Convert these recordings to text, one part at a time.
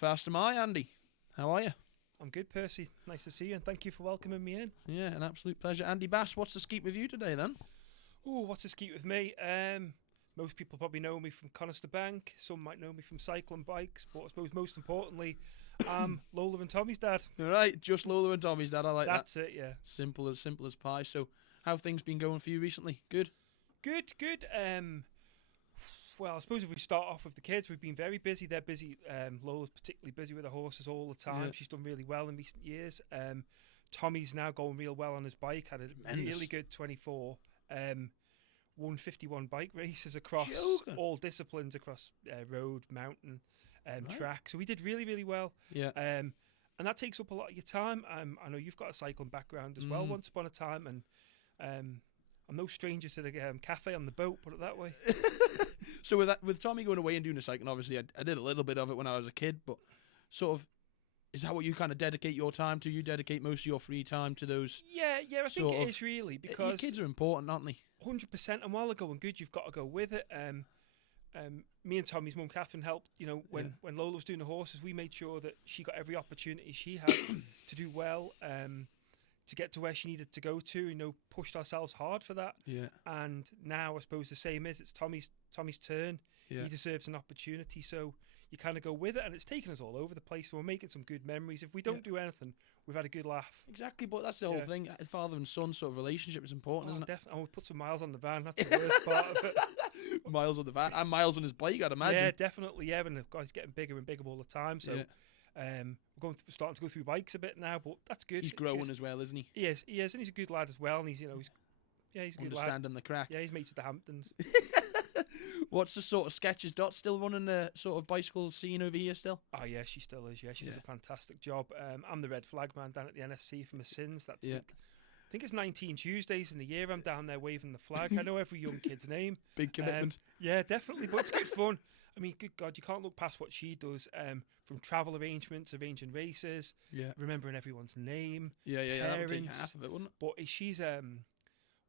Fast am I, Andy. How are you? I'm good, Percy. Nice to see you, and thank you for welcoming me in. Yeah, an absolute pleasure. Andy Bass, what's the skeet with you today, then? Oh, what's a skeet with me? Most people probably know me from Conister Bank. Some might know me from cycling bikes, but I suppose most importantly, I'm Lola and Tommy's dad. Right, just Lola and Tommy's dad. I like That's that. it, yeah. Simple as pie. So, how have things been going for you recently? Good? Good. Well, I suppose if we start off with the kids, we've been very busy. They're busy. Lola's particularly busy with the horses all the time. Yeah. She's done really well in recent years. Tommy's now going real well on his bike. Had a really good 24. Won 51 bike races across all disciplines, across road, mountain, track. So we did really, really well. Yeah. And that takes up a lot of your time. I know you've got a cycling background as well once upon a time. And I'm no stranger to the cafe on the boat, put it that way. So with Tommy going away and doing the cycling, obviously I did a little bit of it when I was a kid, but sort of, is that what you kind of dedicate your time to? You dedicate most of your free time to those? Yeah, I think it is really, because your kids are important, aren't they? 100%. And while they're going good, you've got to go with it. Me and Tommy's mum Catherine helped. You know, when Lola was doing the horses, we made sure that she got every opportunity she had to do well, to get to where she needed to go to. You know, pushed ourselves hard for that. Yeah. And now I suppose the same is, it's Tommy's turn. Yeah. He deserves an opportunity, so you kind of go with it, and it's taken us all over the place. So we're making some good memories. If we don't do anything, we've had a good laugh. Exactly, but that's the whole thing. Father and son sort of relationship is important, isn't it? Definitely. Oh, we put some miles on the van. That's the worst part of it. Miles on the van and miles on his bike, I'd imagine. Yeah, definitely. Yeah, and the guy's getting bigger and bigger all the time. So we're starting to go through bikes a bit now, but that's good. He's growing as well, isn't he? He is, and he's a good lad as well. And he's a good lad. Understanding the crack. Yeah, he's mates with the Hamptons. What's the sort of sketches? Dot still running the sort of bicycle scene over here still? Oh yeah, she still is. Yeah, she does a fantastic job. I'm the red flag man down at the NSC for my sins. That's I think it's 19 Tuesdays in the year. I'm down there waving the flag. I know every young kid's name. Big commitment. Yeah, definitely. But it's good fun. I mean, good God, you can't look past what she does. From travel arrangements, arranging races, remembering everyone's name. Yeah. That would take half of it, wouldn't it? But she's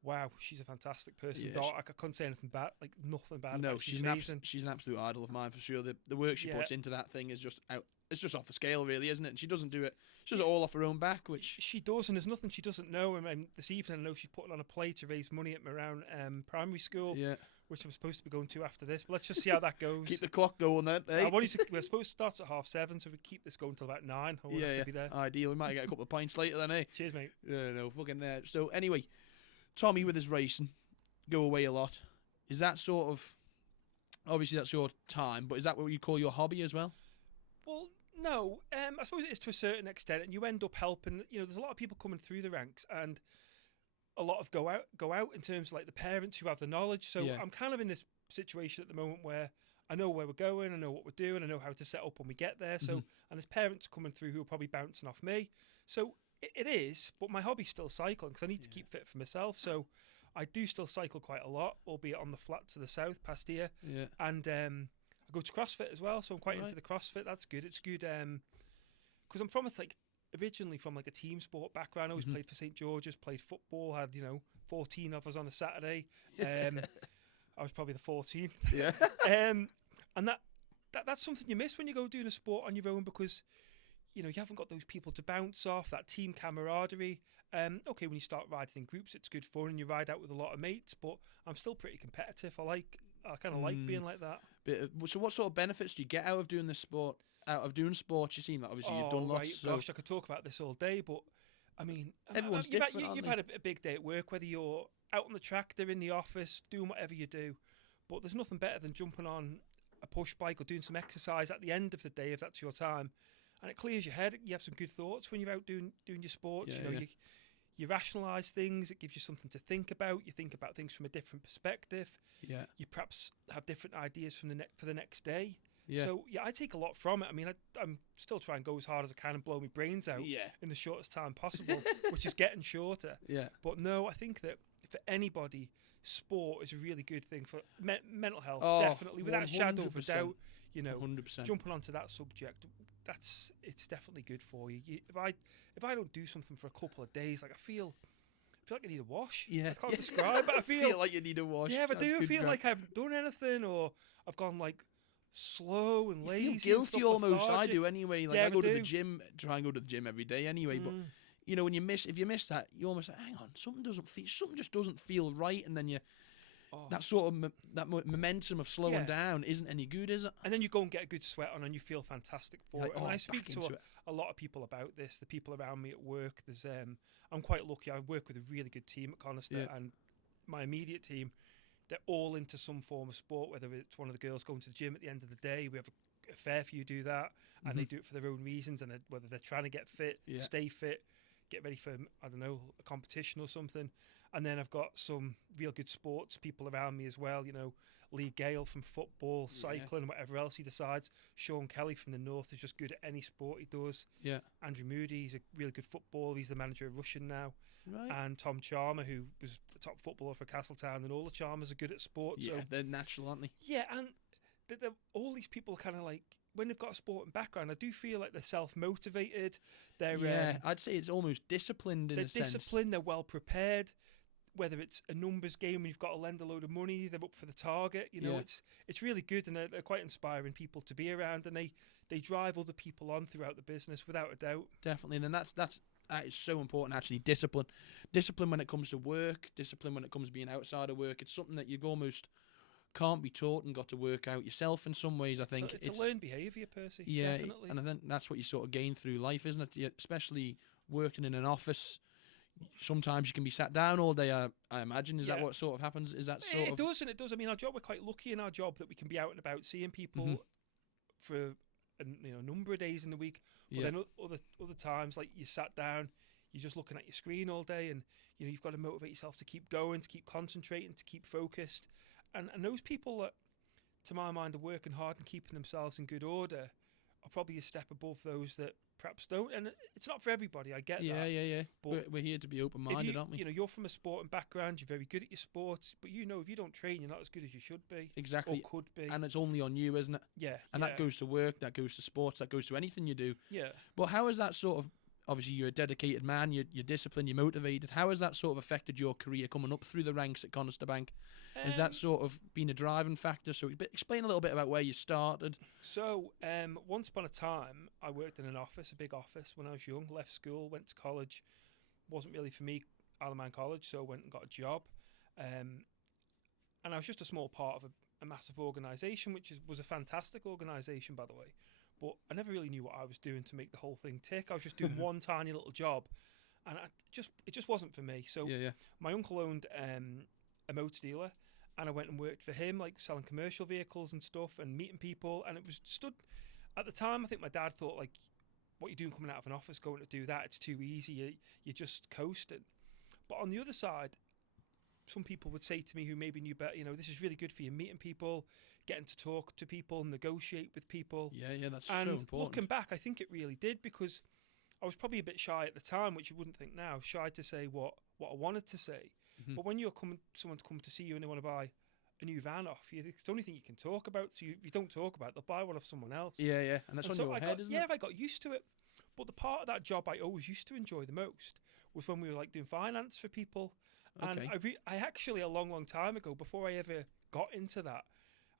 wow, she's a fantastic person. Yeah, I couldn't say anything bad, like nothing bad. No, she's amazing. She's an absolute idol of mine for sure. The work she puts into that thing is just out. It's just off the scale, really, isn't it? And she doesn't do it. She does it all off her own back, which she does, and there's nothing she doesn't know. And this evening, I know she's putting on a play to raise money at Moran Primary School. Yeah. Which I'm supposed to be going to after this, but let's just see how that goes. Keep the clock going then. Hey? We're supposed to start at 7:30, so we keep this going till about 9. I won't have to be there. Ideal. We might get a couple of pints later then, eh? Cheers, mate. Yeah, no, fucking there. So anyway, Tommy with his racing, go away a lot. Is that sort of, obviously that's your time, but is that what you call your hobby as well? Well, no. I suppose it is to a certain extent, and you end up helping. You know, there's a lot of people coming through the ranks, and a lot of go out in terms of like the parents who have the knowledge. So I'm kind of in this situation at the moment where I know where we're going, I know what we're doing, I know how to set up when we get there. So and there's parents coming through who are probably bouncing off me. So it is, but my hobby's still cycling because I need to keep fit for myself. So I do still cycle quite a lot, albeit on the flat to the south past here. Yeah. And I go to CrossFit as well, so I'm quite into the CrossFit. That's good. It's good because I'm from originally from like a team sport background. I always played for St. George's, played football, had 14 of us on a Saturday. I was probably the 14th. Yeah. And that's something you miss when you go doing a sport on your own, because you haven't got those people to bounce off, that team camaraderie. Okay, when you start riding in groups, it's good fun and you ride out with a lot of mates, but I'm still pretty competitive. I kind of like being like that. So what sort of benefits do you get out of doing this sport? Out of doing sports, you seem like obviously you've done lots. Gosh, I could talk about this all day, but I mean, everyone's different. You've had a big day at work, whether you're out on the track, they're in the office, doing whatever you do. But there's nothing better than jumping on a push bike or doing some exercise at the end of the day, if that's your time, and it clears your head. You have some good thoughts when you're out doing your sports. You rationalise things. It gives you something to think about. You think about things from a different perspective. Yeah. You perhaps have different ideas for the next day. Yeah. So, I take a lot from it. I mean, I'm still trying to go as hard as I can and blow my brains out in the shortest time possible, which is getting shorter. Yeah. But no, I think that for anybody, sport is a really good thing for mental health, definitely, without a shadow of a doubt. 100%. Jumping onto that subject, it's definitely good for you. If I don't do something for a couple of days, like I feel like I need a wash. Yeah. I can't describe, but I feel like you need a wash. Yeah, but I feel like I haven't done anything, or I've gone like slow and lazy. You feel guilty almost. I do anyway. Like, Yeah, I go to the gym, try and go to the gym every day anyway. But you know, when if you miss that, you almost like, hang on, something just doesn't feel right, and then that sort of momentum of slowing down isn't any good, is it? And then you go and get a good sweat on, and you feel fantastic for it. And I speak to a lot of people about this. The people around me at work. There's I'm quite lucky. I work with a really good team at Conister, and my immediate team, they're all into some form of sport. Whether it's one of the girls going to the gym at the end of the day, we have a fair few do that, and they do it for their own reasons. And whether they're trying to get fit, stay fit, get ready for, I don't know, a competition or something. And then I've got some real good sports people around me as well. You know, Lee Gale from football, cycling, whatever else he decides. Sean Kelly from the North is just good at any sport he does. Yeah. Andrew Moody, he's a really good footballer. He's the manager of Russian now. Right. And Tom Charmer, who was a top footballer for Castletown, and all the Charmers are good at sports. Yeah, so, they're natural, aren't they? Yeah, and all these people kind of like, when they've got a sporting background, I do feel like they're self-motivated. I'd say it's almost disciplined in a sense. They're disciplined, they're well prepared. Whether it's a numbers game and you've got to lend a load of money, they're up for the target. You know, it's really good, and they're quite inspiring people to be around, and they drive other people on throughout the business without a doubt. Definitely, and then that is so important. Actually, discipline when it comes to work, discipline when it comes to being outside of work. It's something that you almost can't be taught and got to work out yourself in some ways. I think it's a learned behaviour, Percy. Yeah, definitely. And I think that's what you sort of gain through life, isn't it? Especially working in an office. Sometimes you can be sat down all day. I imagine is that what sort of happens? Is that sort of? It does. I mean, our job, we're quite lucky in our job that we can be out and about seeing people for a number of days in the week. But then other times, like you sat down, you're just looking at your screen all day, and you know you've got to motivate yourself to keep going, to keep concentrating, to keep focused. And those people that, to my mind, are working hard and keeping themselves in good order are probably a step above those that perhaps don't. And it's not for everybody, I get that. Yeah. But we're here to be open-minded, aren't we? You know, you're from a sporting background, you're very good at your sports, but you know if you don't train, you're not as good as you should be. Exactly. Or could be. And it's only on you, isn't it? Yeah. And that goes to work, that goes to sports, that goes to anything you do. Yeah. But how is that sort of, obviously you're a dedicated man, you're disciplined, you're motivated. How has that sort of affected your career coming up through the ranks at Conister Bank? Has that sort of been a driving factor? So explain a little bit about where you started. So once upon a time, I worked in an office, a big office, when I was young. Left school, went to college. Wasn't really for me, Isle of Man College, so went and got a job. And I was just a small part of a massive organisation, which was a fantastic organisation, by the way. But I never really knew what I was doing to make the whole thing tick. I was just doing one tiny little job, and it just wasn't for me. So my uncle owned a motor dealer, and I went and worked for him, like selling commercial vehicles and stuff, and meeting people. And it was stood at the time. I think my dad thought, like, what you're doing coming out of an office, going to do that, it's too easy. You're just coasting. But on the other side, some people would say to me who maybe knew better, you know, this is really good for you, meeting people, getting to talk to people, negotiate with people. Yeah, that's and so important. Looking back, I think it really did, because I was probably a bit shy at the time, which you wouldn't think now, shy to say what I wanted to say. But when someone to come to see you and they want to buy a new van off you, it's the only thing you can talk about. So if you don't talk about it, they'll buy one off someone else. Yeah, and that's on your head, isn't it? Yeah, I got used to it. But the part of that job I always used to enjoy the most was when we were like doing finance for people. Okay. And I actually, a long time ago, before I ever got into that,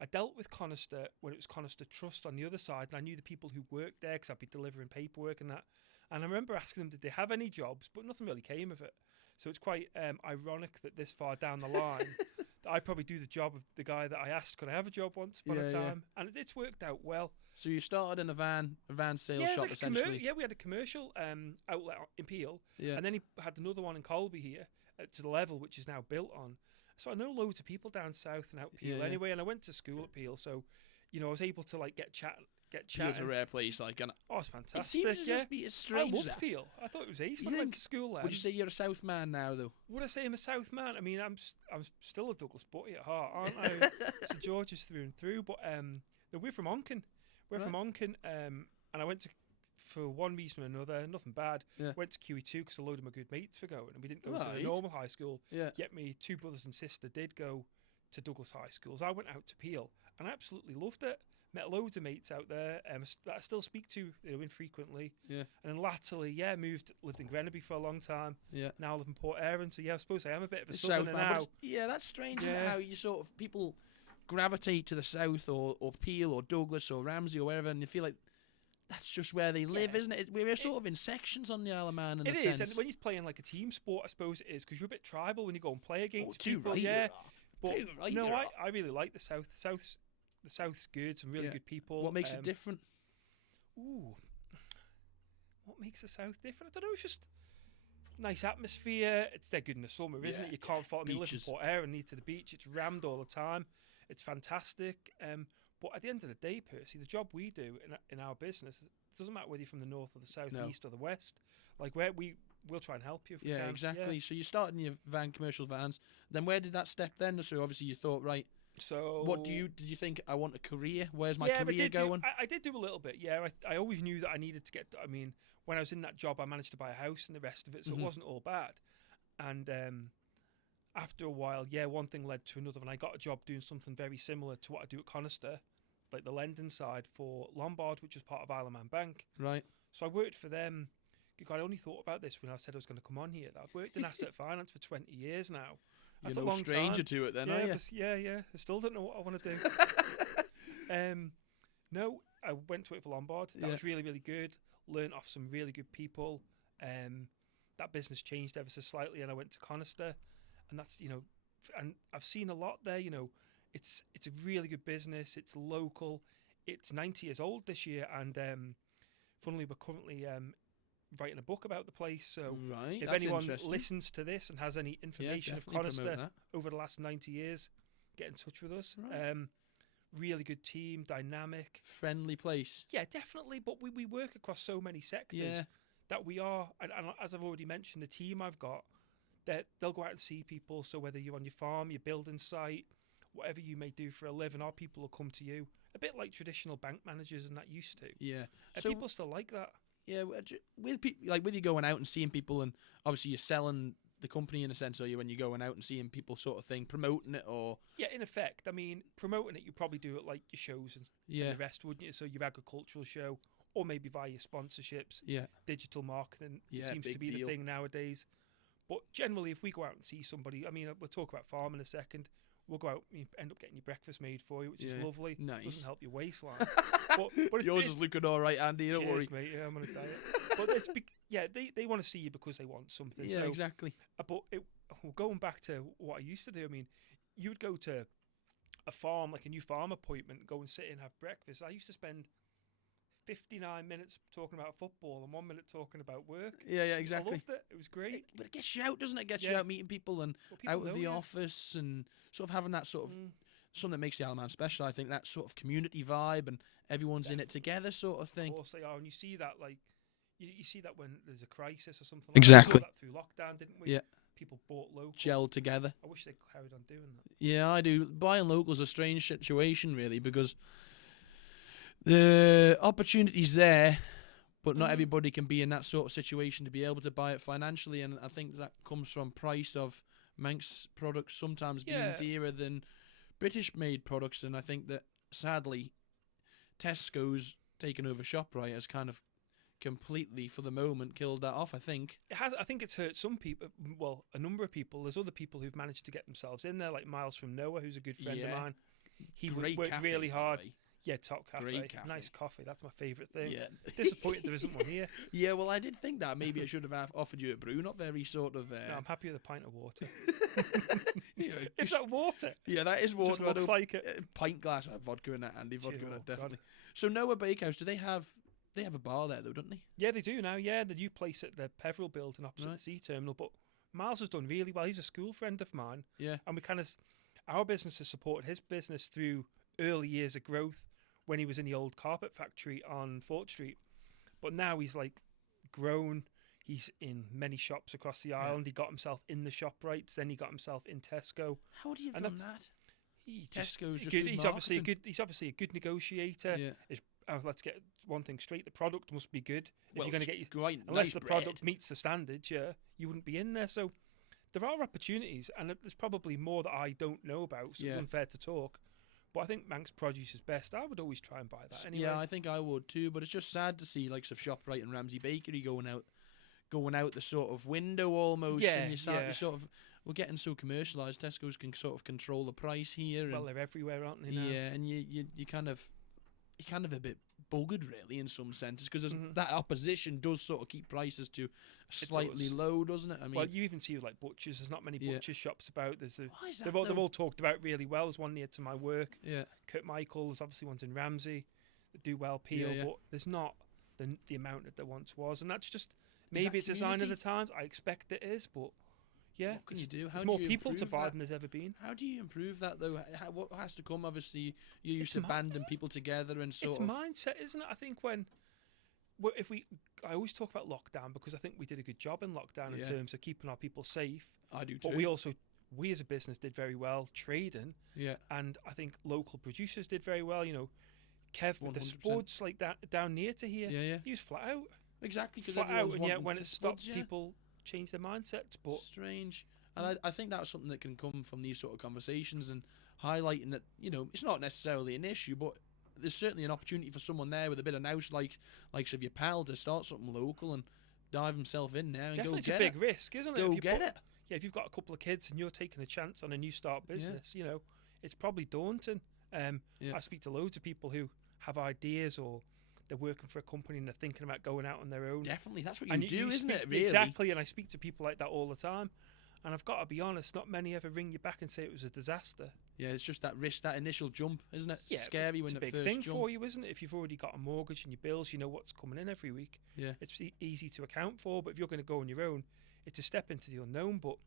I dealt with Conister when it was Conister Trust on the other side, and I knew the people who worked there because I'd be delivering paperwork and that. And I remember asking them, did they have any jobs? But nothing really came of it. So it's quite ironic that this far down the line, that I probably do the job of the guy that I asked, could I have a job once upon a time? And it's worked out well. So you started in a van sales shop, like essentially. We had a commercial outlet in Peel, and then he had another one in Colby here to the level which is now built on. So I know loads of people down south and out Peel anyway, and I went to school at Peel, so you know I was able to like get chatting. Peel's a rare place, like, and it's fantastic. It seems to just be as strange. I loved Peel. I thought it was ace when I went to school there. Would you say you're a South man now, though? Would I say I'm a South man? I mean, I'm still a Douglas Butty at heart, aren't I? St George's through and through. But no, we're from Onken. From Onken, and I went to, for one reason or another, nothing bad, went to QE2 because a load of my good mates were going, and we didn't go to a normal high school. Yet my two brothers and sister did go to Douglas High Schools. I went out to Peel, and I absolutely loved it. Met loads of mates out there that I still speak to, you know, infrequently. And then latterly, lived in Grenaby for a long time. Now I live in Port Erin, so I suppose I am a bit of a southerner now. Yeah, that's strange, isn't it? How you sort of, people gravitate to the south or Peel or Douglas or Ramsey or wherever, and you feel like that's just where they live, isn't it? We're sort of in sections on the Isle of Man in a sense. It is, and when he's playing like a team sport, I suppose it is, because you're a bit tribal when you go and play against too people. right Yeah, but no, I really like the South. The South's good, some really good people. What makes it different? What makes the South different? I don't know. It's just nice atmosphere. They're good in the summer, isn't it? You can't fault. I mean, live in Port Eyre and need to the beach. It's rammed all the time. It's fantastic. But at the end of the day, Percy, the job we do in our business, it doesn't matter whether you're from the north or the south, the east or the west. Like we'll try and help you. If we can. Exactly. Yeah. So you started in your commercial vans. Then where did that step then? So obviously you thought, right. So what did you think? I want a career. Where's my career going? I did do a little bit. Yeah, I always knew that I needed to get. I mean, when I was in that job, I managed to buy a house and the rest of it, so it wasn't all bad. And after a while, one thing led to another, and I got a job doing something very similar to what I do at Conister, like the lending side for Lombard, which was part of Isle of Man Bank. Right. So I worked for them. God, I only thought about this when I said I was going to come on here. I've worked in asset finance for 20 years now. That's You're a no long stranger time. to it then, yeah, are you? Yeah. I still don't know what I want to do. No, I went to it for Lombard. That was really, really good. Learned off some really good people. That business changed ever so slightly, and I went to Conister, and that's and I've seen a lot there. It's a really good business. It's local. It's 90 years old this year, and funnily, we're currently writing a book about the place. So if anyone listens to this and has any information of Conister over the last 90 years, get in touch with us. Right. Really good team, dynamic, friendly place. Yeah, definitely. But we work across so many sectors that we are, and as I've already mentioned, the team I've got, that they'll go out and see people. So whether you're on your farm, your building site, whatever you may do for a living, our people will come to you. A bit like traditional bank managers and that used to. Yeah. And people still like that. Yeah, with people, like with you going out and seeing people, and obviously you're selling the company in a sense, or you when you're going out and seeing people, sort of thing, promoting it, or in effect. I mean, promoting it, you probably do it like your shows and the rest, wouldn't you? So your agricultural show, or maybe via your sponsorships. Yeah, digital marketing seems to be deal. The thing nowadays. But generally, if we go out and see somebody, I mean, we'll talk about farm in a second. We'll go out, you end up getting your breakfast made for you, which is lovely. Nice. Doesn't help your waistline. but yours is looking all right, Andy. Don't worry, mate. Yeah, I'm on a diet. But they want to see you because they want something. Yeah, exactly. But going back to what I used to do, I mean, you'd go to a farm, like a new farm appointment, go and sit in and have breakfast. I used to spend 59 minutes talking about football and 1 minute talking about work. Yeah, exactly. I loved it. It was great. But it gets you out, doesn't it? It gets you out meeting people and out of the office and sort of having that sort of something that makes the Isle of Man special. I think that sort of community vibe and everyone's in it together sort of thing. Of course they are. And you see that, like, you see that when there's a crisis or something. Exactly. We saw that through lockdown, didn't we? Yeah. People bought local. Gelled together. I wish they carried on doing that. Yeah, I do. Buying local is a strange situation, really, because the opportunity's there, but not everybody can be in that sort of situation to be able to buy it financially, and I think that comes from price of Manx products sometimes being dearer than British-made products, and I think that, sadly, Tesco's taken over ShopRite has kind of completely, for the moment, killed that off. I think it has. I think it's hurt some people. Well, a number of people. There's other people who've managed to get themselves in there, like Miles from Noah, who's a good friend of mine. He worked really hard. Yeah, top cafe. Great cafe. Nice coffee. That's my favourite thing. Yeah. Disappointed there isn't one here. Yeah, well, I did think that. Maybe I should have offered you a brew. Not very sort of... No, I'm happy with a pint of water. Is that water? Yeah, that is water. Just looks like it. Pint glass. I have vodka in that, Andy. Vodka in that, definitely. God. So Noah Bakehouse, do they have... They have a bar there, though, don't they? Yeah, they do now. Yeah, the new place at the Peveril building opposite the sea terminal. But Miles has done really well. He's a school friend of mine. Yeah. And we kind of... Our business has supported his business through early years of growth when he was in the old carpet factory on Fort Street. But now he's, like, grown. He's in many shops across the island. He got himself in the ShopRites. Then he got himself in Tesco. How would he have done that? Tesco's just good. He's obviously a good negotiator. Yeah. Let's get one thing straight: the product must be good. Well, if you're going to get unless nice the product meets the standards, you wouldn't be in there. So there are opportunities, and there's probably more that I don't know about. So it's unfair to talk. But I think Manx produce is best. I would always try and buy that anyway. Yeah, I think I would too. But it's just sad to see likes of ShopRite and Ramsey Bakery going out the sort of window almost. Yeah, and you sort of we're getting so commercialised. Tesco's can sort of control the price here. Well, they're everywhere, aren't they now? Yeah, and you're kind of a bit buggered, really, in some senses, because that opposition does sort of keep prices to slightly low, doesn't it? I mean, well, you even see like butchers. There's not many butchers shops about. Why is that, they've all talked about really well. There's one near to my work. Yeah. Kurt Michael. There's obviously ones in Ramsey that do well Peel, but there's not the amount that there once was, and that's just maybe it's a sign of the times. I expect it is, but yeah, what can you do? There's more people to buy than there's ever been. How do you improve that, though? What has to come? Obviously, you used to banding people together and sort of... It's mindset, isn't it? I think I always talk about lockdown because I think we did a good job in lockdown in terms of keeping our people safe. I do too. But we as a business did very well trading. Yeah. And I think local producers did very well. You know, Kev with the spuds like that down near to here. Yeah. He was flat out. Exactly. Flat out, and yet when it stopped, people change their mindsets. But strange. And I think that's something that can come from these sort of conversations and highlighting that, you know, it's not necessarily an issue, but there's certainly an opportunity for someone there with a bit of nous, likes of your pal, to start something local and dive himself in there and definitely go get it. It's a big risk, isn't it? Go get it. Yeah, if you've got a couple of kids and you're taking a chance on a new start business, you know, it's probably daunting. I speak to loads of people who have ideas, or they're working for a company and they're thinking about going out on their own. Definitely, that's what you do, isn't it? Really? Exactly, and I speak to people like that all the time. And I've got to be honest, not many ever ring you back and say it was a disaster. Yeah, it's just that risk, that initial jump, isn't it? Yeah, scary when it's a big first thing jump. for you, isn't it? If you've already got a mortgage and your bills, you know what's coming in every week. Yeah, it's easy to account for. But if you're going to go on your own, it's a step into the unknown. But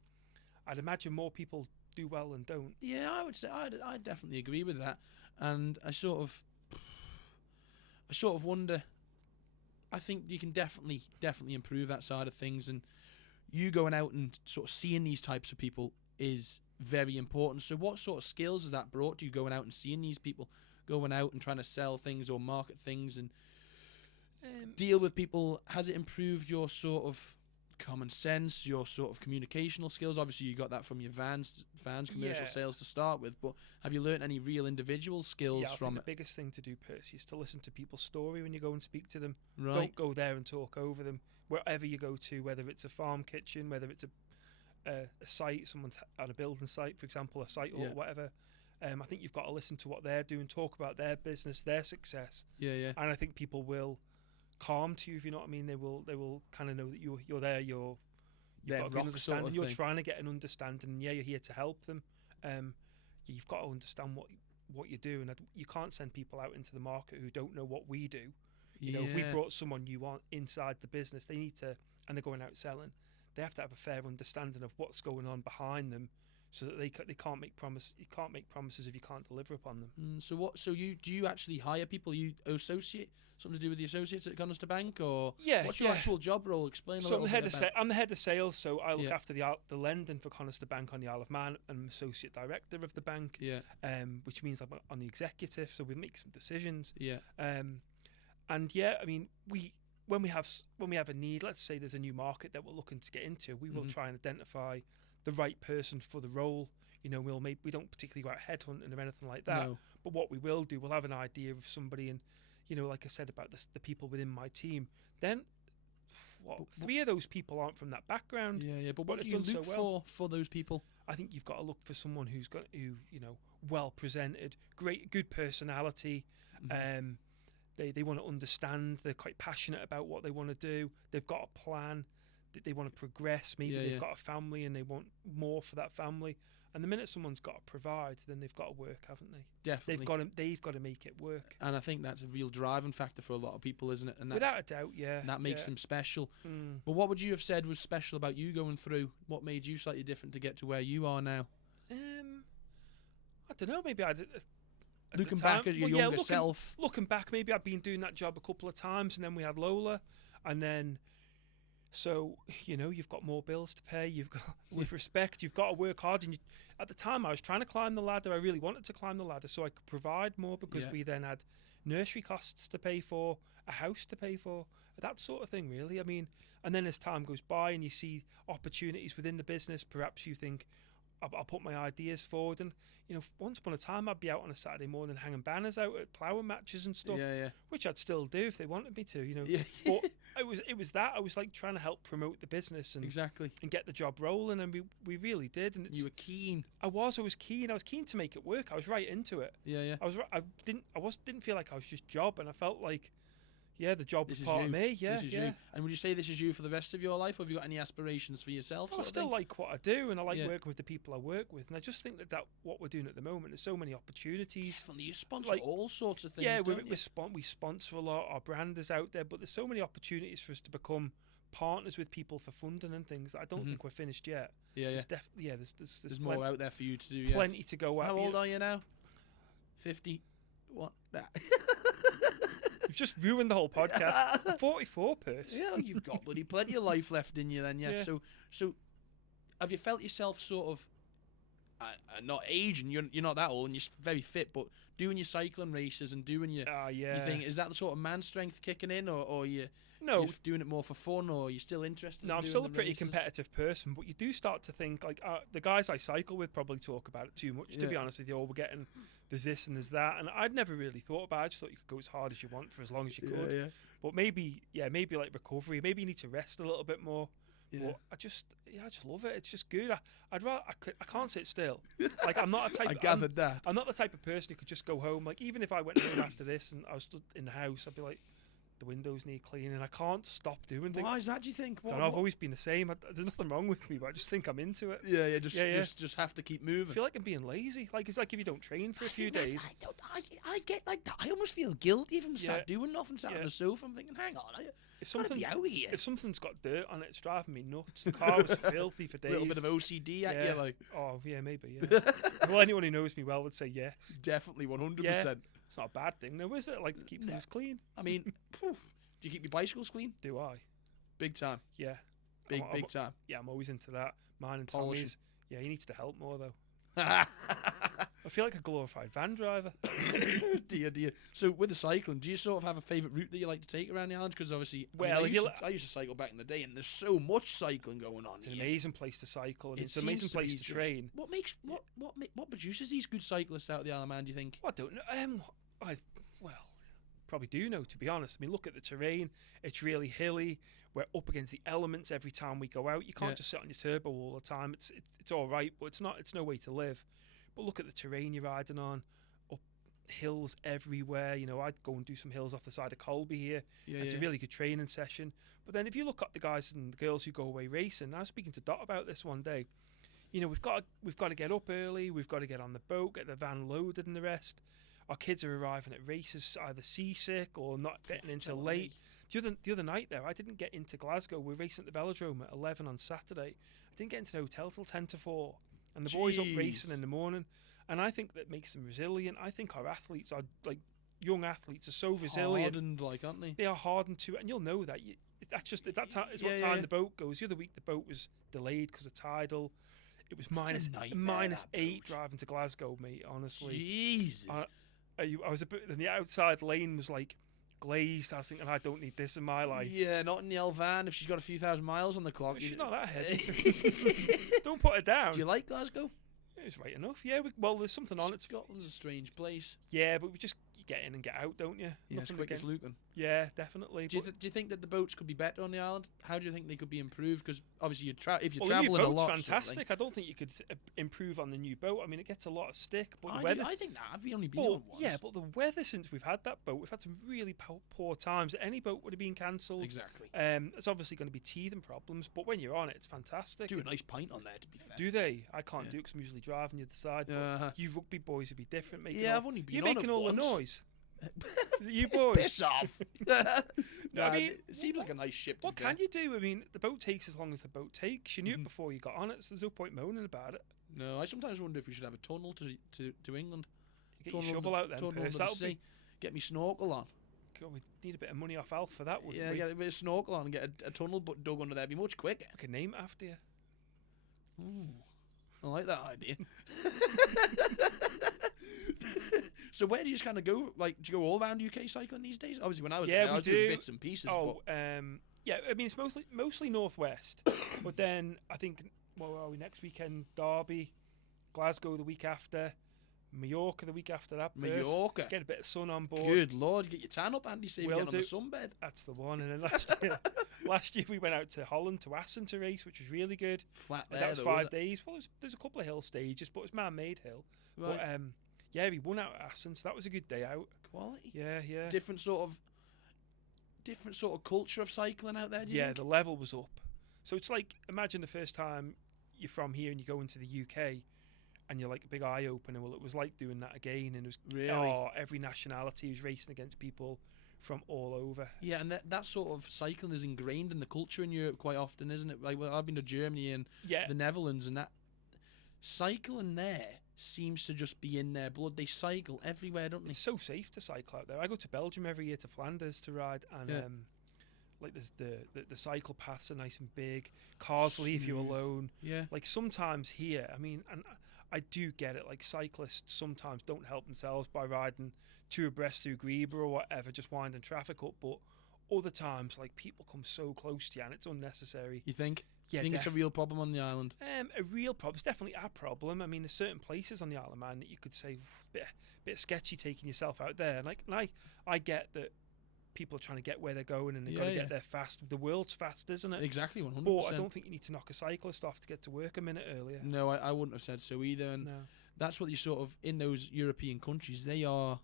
I'd imagine more people do well than don't. Yeah, I would say I'd definitely agree with that. And I sort of wonder. I think you can definitely improve that side of things, and you going out and sort of seeing these types of people is very important. So what sort of skills has that brought to you, going out and seeing these people, going out and trying to sell things or market things and deal with people? Has it improved your sort of common sense, your sort of communicational skills? Obviously you got that from your vans commercial sales to start with, but have you learnt any real individual skills from it? The biggest thing to do, Percy, is to listen to people's story when you go and speak to them. Right. Don't go there and talk over them. Wherever you go to, whether it's a farm kitchen, whether it's a site, someone's at a building site, for example, a site or whatever, I think you've got to listen to what they're doing, talk about their business, their success. Yeah. And I think people will calm to you, if you know what I mean. They will kind of know that you're there, you've got a good understanding, you're trying to get an understanding, and you're here to help them. You've got to understand what you do, and you can't send people out into the market who don't know what we do. You know, if we brought someone new on inside the business, they need to, and they're going out selling, they have to have a fair understanding of what's going on behind them, so that they can't make promises. You can't make promises if you can't deliver upon them. So do you actually hire people? You associate, something to do with the associates at Conister Bank, or what's your actual job role? Explain a little bit. I'm the head of sales, so I look after the lending for Conister Bank on the Isle of Man. I'm associate director of the bank, which means I'm on the executive, so we make some decisions. And I mean, when we have a need, let's say there's a new market that we're looking to get into, we will try and identify the right person for the role. You know, we don't particularly go out headhunting or anything like that. No. But what we will do, we'll have an idea of somebody, and you know, like I said about the people within my team. Then, three of those people aren't from that background. But what do you look for those people? I think you've got to look for someone who well presented, good personality. They want to understand. They're quite passionate about what they want to do. They've got a plan. They want to progress. Maybe they've got a family and they want more for that family. And the minute someone's got to provide, then they've got to work, haven't they? Definitely. They've got to make it work. And I think that's a real driving factor for a lot of people, isn't it? And without a doubt, yeah. And that makes them special. But what would you have said was special about you going through? What made you slightly different to get to where you are now? I don't know. Maybe looking back at your younger self. Looking back, maybe I'd been doing that job a couple of times, and then we had Lola, and then, so, you know, you've got more bills to pay. You've got, with respect, you've got to work hard. And at the time, I was trying to climb the ladder. I really wanted to climb the ladder so I could provide more, because we then had nursery costs to pay for, a house to pay for, that sort of thing, really. I mean, and then as time goes by and you see opportunities within the business, perhaps you think, I'll put my ideas forward. And, you know, once upon a time, I'd be out on a Saturday morning hanging banners out at ploughing matches and stuff, which I'd still do if they wanted me to, you know. But it was that I was like trying to help promote the business and get the job rolling, and we really did. And you were keen. I was keen. I was keen to make it work. I was right into it. Yeah. I didn't feel like I was just job, and I felt like, yeah, the job was part of me. Yeah, this is you. And would you say this is you for the rest of your life, or have you got any aspirations for yourself? Well, I still like what I do, and I like working with the people I work with, and I just think that what we're doing at the moment, there's so many opportunities. Definitely, you sponsor all sorts of things. Yeah, we sponsor a lot. Our brand is out there, but there's so many opportunities for us to become partners with people for funding and things that I don't think we're finished yet. Yeah. There's more out there for you to do. Plenty to go out. How old are you now? 50. What? You've just ruined the whole podcast. I'm 44, Perce. Yeah, you've got bloody plenty of life left in you then, yeah. So have you felt yourself sort of, not aging, you're not that old and you're very fit, but doing your cycling races and doing your thing, is that the sort of man strength kicking in, or you're doing it more for fun, or you're still interested No, in I'm doing still a the pretty races? competitive person, but you do start to think, like, the guys I cycle with probably talk about it too much, to be honest with you. We're getting, there's this and there's that, and I'd never really thought about it. I just thought you could go as hard as you want for as long as you could. Yeah. But maybe like recovery, maybe you need to rest a little bit more. Yeah. But I just love it. It's just good. I can't sit still. Like, I'm not a type. I gathered that. I'm not the type of person who could just go home. Like, even if I went home after this and I was stood in the house, I'd be like, the windows need cleaning. I can't stop doing things. Why is that, do you think? I've always been the same. There's nothing wrong with me, but I just think I'm into it. Yeah, just have to keep moving. I feel like I'm being lazy. Like, it's like if you don't train for a few days. I get like that. I almost feel guilty if I'm sat doing nothing, sat on the sofa. I'm thinking, hang on, be out here. If something's got dirt on it, it's driving me nuts. The car was filthy for days. A little bit of OCD at you, like. Oh yeah, maybe. Yeah. Well, anyone who knows me well would say yes. Definitely, 100%. It's not a bad thing, though, is it? I like to keep things clean. I mean, do you keep your bicycles clean? Do I? Big time. Yeah. Big time. Yeah, I'm always into that. Mine and Tommy's. Yeah, he needs to help more though. I feel like a glorified van driver. dear. So with the cycling, do you sort of have a favourite route that you like to take around the island? Because obviously, I used to cycle back in the day, and there's so much cycling going on. It's an amazing place to cycle, and it's an amazing place to train. What produces these good cyclists out of the Isle of Man, do you think? I don't know. Probably do know, to be honest. I mean, look at the terrain. It's really hilly. We're up against the elements every time we go out. You can't just sit on your turbo all the time. It's all right, but it's no way to live. But look at the terrain you're riding on. Up hills everywhere. You know, I'd go and do some hills off the side of Colby here. It's a really good training session. But then if you look at the guys and the girls who go away racing, I was speaking to Dot about this one day. You know, we've got to get up early. We've got to get on the boat, get the van loaded, and the rest. Our kids are arriving at races either seasick or not getting into late. The other night there, I didn't get into Glasgow. We're racing at the Velodrome at 11 on Saturday. I didn't get into the hotel till 10 to 4. And the boys up racing in the morning. And I think that makes them resilient. I think our athletes are, like, young athletes are so resilient. Hardened, like, aren't they? They are hardened to it. And you'll know that. That's just, at that time, it's what time the boat goes. The other week, the boat was delayed because of tidal. It was minus 8 driving to Glasgow, mate, honestly. Jesus. I was a bit, and the outside lane was like glazed. I was thinking, I don't need this in my life. Yeah, not in the L van if she's got a few thousand miles on the clock. She's not that heavy. Don't put her down. Do you like Glasgow? It was right enough. Yeah, well, there's something on it. Scotland's a strange place. Yeah, but we just get in and get out, don't you? Yeah, it's quick as Lucan. Yeah, definitely. Do you think that the boats could be better on the island? How do you think they could be improved? Because obviously, if you're traveling the new boat's a lot, fantastic. I don't think you could improve on the new boat. I mean, it gets a lot of stick. But I think that I've only been on once. Yeah, but the weather since we've had that boat, we've had some really poor times. Any boat would have been cancelled. Exactly. It's obviously going to be teething problems, but when you're on it, it's fantastic. Do a nice pint on there, to be fair. Do they? I can't do it because I'm usually driving the other side. You rugby boys would be different. I've only been You're making all the noise. You boys. Piss off. I mean, it seems like a nice ship. What can you do? I mean, the boat takes as long as the boat takes. You knew it before you got on it, so there's no point moaning about it. No, I sometimes wonder if we should have a tunnel to England. Get your shovel out then, Perce. Get me snorkel on. God, we need a bit of money off Alf for that, wouldn't we? Get a bit of snorkel on and get a tunnel dug under there. It'd be much quicker. I could name it after you. Ooh, I like that idea. So where do you just kind of go? Like, do you go all around UK cycling these days? Obviously, when I was there, I was doing bits and pieces. Yeah, I mean, it's mostly northwest. But then I think, what are we next weekend? Derby, Glasgow the week after, Mallorca the week after that. Mallorca. Get a bit of sun on board. Good Lord, get your tan up, Andy. Save you getting on the sunbed. That's the one. And then last year we went out to Holland to Assen to race, which was really good. Flat there, that was 5 days. Well, there's a couple of hill stages, but it was man-made hill. Right. But yeah, we won out at Assen, so that was a good day out. Quality. Yeah. Different sort of culture of cycling out there. Do you think? The level was up. So it's like, imagine the first time you're from here and you go into the UK, and you're like a big eye opener. Well, it was like doing that again, and it was really every nationality was racing against people from all over. Yeah, and that sort of cycling is ingrained in the culture in Europe quite often, isn't it? Like, well, I've been to Germany and the Netherlands, and that cycling there seems to just be in their blood. They cycle everywhere, don't they? It's so safe to cycle out there. I go to Belgium every year to Flanders to ride, and like there's the cycle paths are nice and big. Cars leave you alone. Yeah. Like sometimes here, I mean, and I do get it. Like cyclists sometimes don't help themselves by riding 2 abreast through Greba or whatever, just winding traffic up. But other times, like people come so close to you, and it's unnecessary. You think? Yeah, you think it's a real problem on the island? A real problem. It's definitely a problem. I mean, there's certain places on the Isle of Man that you could say bit sketchy taking yourself out there. And I get that people are trying to get where they're going and they've got to get there fast. The world's fast, isn't it? Exactly, 100%. But I don't think you need to knock a cyclist off to get to work a minute earlier. No, I wouldn't have said so either. And that's what you sort of, in those European countries, they are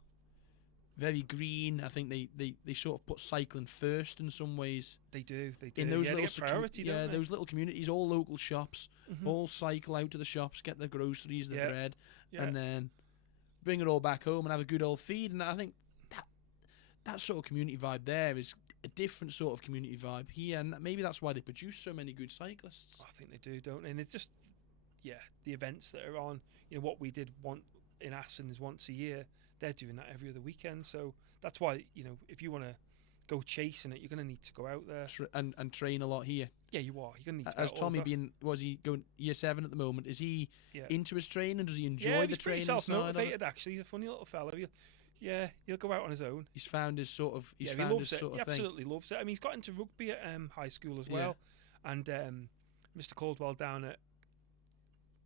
very green. I think they sort of put cycling first in some ways. They do. In those little priority, don't they? Those little communities, all local shops, all cycle out to the shops, get their groceries, their bread, and then bring it all back home and have a good old feed. And I think that sort of community vibe there is a different sort of community vibe here, and maybe that's why they produce so many good cyclists. I think they do, don't they? And it's just, the events that are on, what we did in Assen is once a year. They're doing that every other weekend, so that's why, if you want to go chasing it, you're going to need to go out there and train a lot here. Yeah, you are. You're going to need to. As Tommy was he going year 7 at the moment? Is he into his training? Does he enjoy the training? He's self-motivated. Actually, he's a funny little fellow. He'll go out on his own. He's found his sort of. He absolutely loves it. I mean, he's got into rugby at high school as well, and Mr. Caldwell down at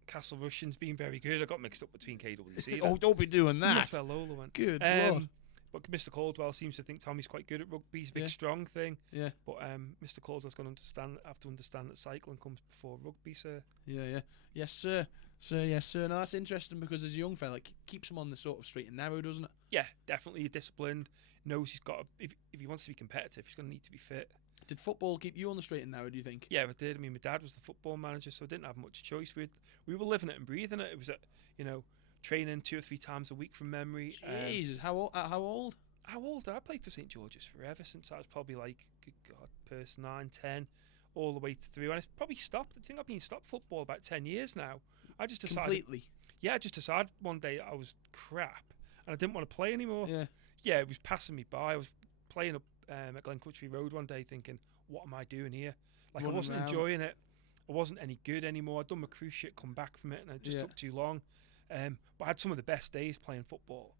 Castle Russian's been very good. I got mixed up between KWC. Oh, don't be doing that. That's where Lola went. Good Lord. But Mr. Caldwell seems to think Tommy's quite good at rugby. He's a big, strong thing. Yeah. But Mr. Caldwell's going to have to understand that cycling comes before rugby, sir. Yeah. Yes, sir. Yes, sir. No, that's interesting because as a young fella, it keeps him on the sort of straight and narrow, doesn't it? Yeah, definitely disciplined. Knows he's got if he wants to be competitive, he's going to need to be fit. Did football keep you on the straight and narrow, do you think? Yeah, it did. I mean, my dad was the football manager, so I didn't have much choice. We were living it and breathing it. It was, training 2 or 3 times a week from memory. Jesus, how old? How old? I played for St. George's forever, since I was probably like, good God, 9, 10, all the way through. And it's probably stopped. I think I've been stopped football about 10 years now. I just decided. Completely? Yeah, I just decided one day I was crap and I didn't want to play anymore. Yeah. Yeah, it was passing me by. I was playing up at Glencountry Road one day thinking, what am I doing here? Like, I wasn't enjoying it. I wasn't any good anymore. I'd done my cruise ship, come back from it, and it just took too long. But I had some of the best days playing football.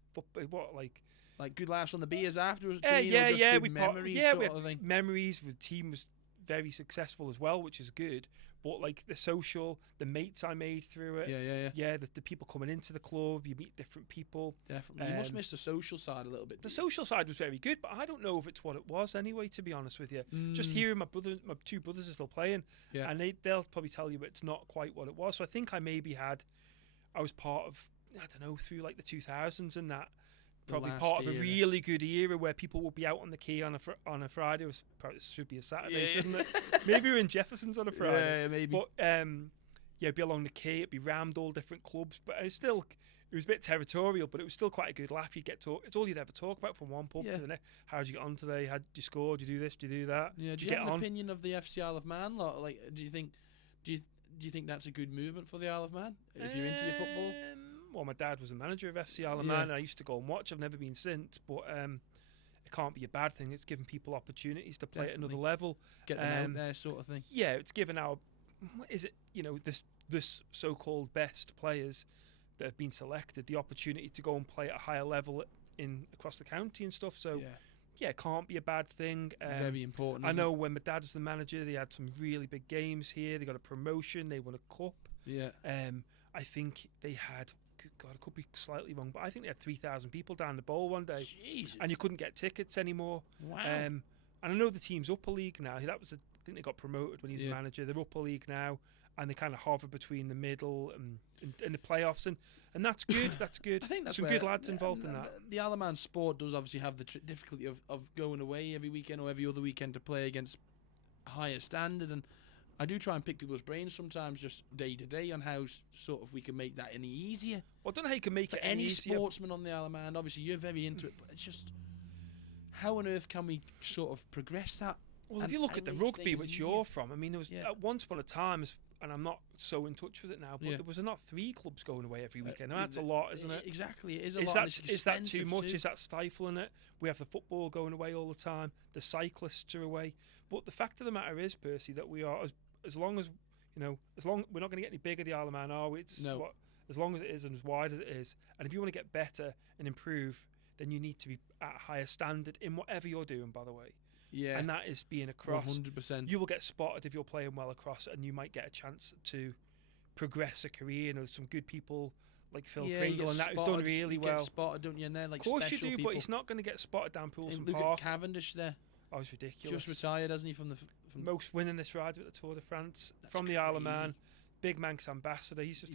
Like good laughs on the beers afterwards? We memories had memories. The team was very successful as well, which is good. But like the social, the mates I made through it. Yeah. The people coming into the club, you meet different people. Definitely. You must miss the social side a little bit. The social side was very good, but I don't know if it's what it was anyway, to be honest with you. Just hearing my 2 brothers are still playing, and they'll probably tell you it's not quite what it was. So I think I was part of, I don't know, through like the 2000s and that. Probably part of a really good era where people would be out on the quay on a Friday. It should be a Saturday, shouldn't it? Maybe we're in Jefferson's on a Friday. Yeah, maybe. But it'd be along the quay. It'd be rammed all different clubs, but it was a bit territorial, but it was still quite a good laugh. It's all you'd ever talk about from one pub to the next. How did you get on today? How did you score? Did you do this? Did you do that? Yeah. Do you have an opinion of the FC Isle of Man? Like, do you think that's a good movement for the Isle of Man if you're into your football? Well, my dad was a manager of FC Isle of Man, and I used to go and watch. I've never been since, but it can't be a bad thing. It's given people opportunities to play at another level. Get them out there, sort of thing. Yeah, it's given this so-called best players that have been selected the opportunity to go and play at a higher level across the county and stuff. So yeah, it can't be a bad thing. Very important. I know when my dad was the manager, they had some really big games here. They got a promotion. They won a cup. Yeah. I think they had God, I could be slightly wrong, but I think they had 3,000 people down the bowl one day, Jesus. and you couldn't get tickets anymore. Wow. And I know the team's upper league now. I think they got promoted when he was manager. They're upper league now, and they kind of hover between the middle and the playoffs, and that's good. That's good. I think that's some good lads involved in that. The Isle of Man sport does obviously have the difficulty of going away every weekend or every other weekend to play against a higher standard, and I do try and pick people's brains sometimes, just day to day, on how sort of we can make that any easier. Well, I don't know how you can make For it any easier. sportsman on the Isle of Man. Obviously, you're very into it, but it's just how on earth can we sort of progress that? Well, if you look at the make rugby, things which easier? you're from, I mean, there was at once upon a time, and I'm not so in touch with it now, but there was not 3 clubs going away every weekend. Now, that's a lot, isn't it? Exactly, it is a Is lot. that, and it's is that too expensive much? too. Is that stifling it? We have the football going away all the time. The cyclists are away. But the fact of the matter is, Percy, that we are, as long as, we're not going to get any bigger, the Isle of Man, are we? No. As long as it is and as wide as it is. And if you want to get better and improve, then you need to be at a higher standard in whatever you're doing, by the way. Yeah. And that is being across. 100%. You will get spotted if you're playing well across, and you might get a chance to progress a career. There's some good people like Phil Kringle and that who's done really well. Get spotted, don't you? And they're like of course special you do, people. but he's not going to get spotted down Poulsen Look Park. at Cavendish there. Oh, it's ridiculous. Just retired, hasn't he, from the most winningest rider at the Tour de France. That's From the Isle of crazy. Man. Big Manx ambassador. He's just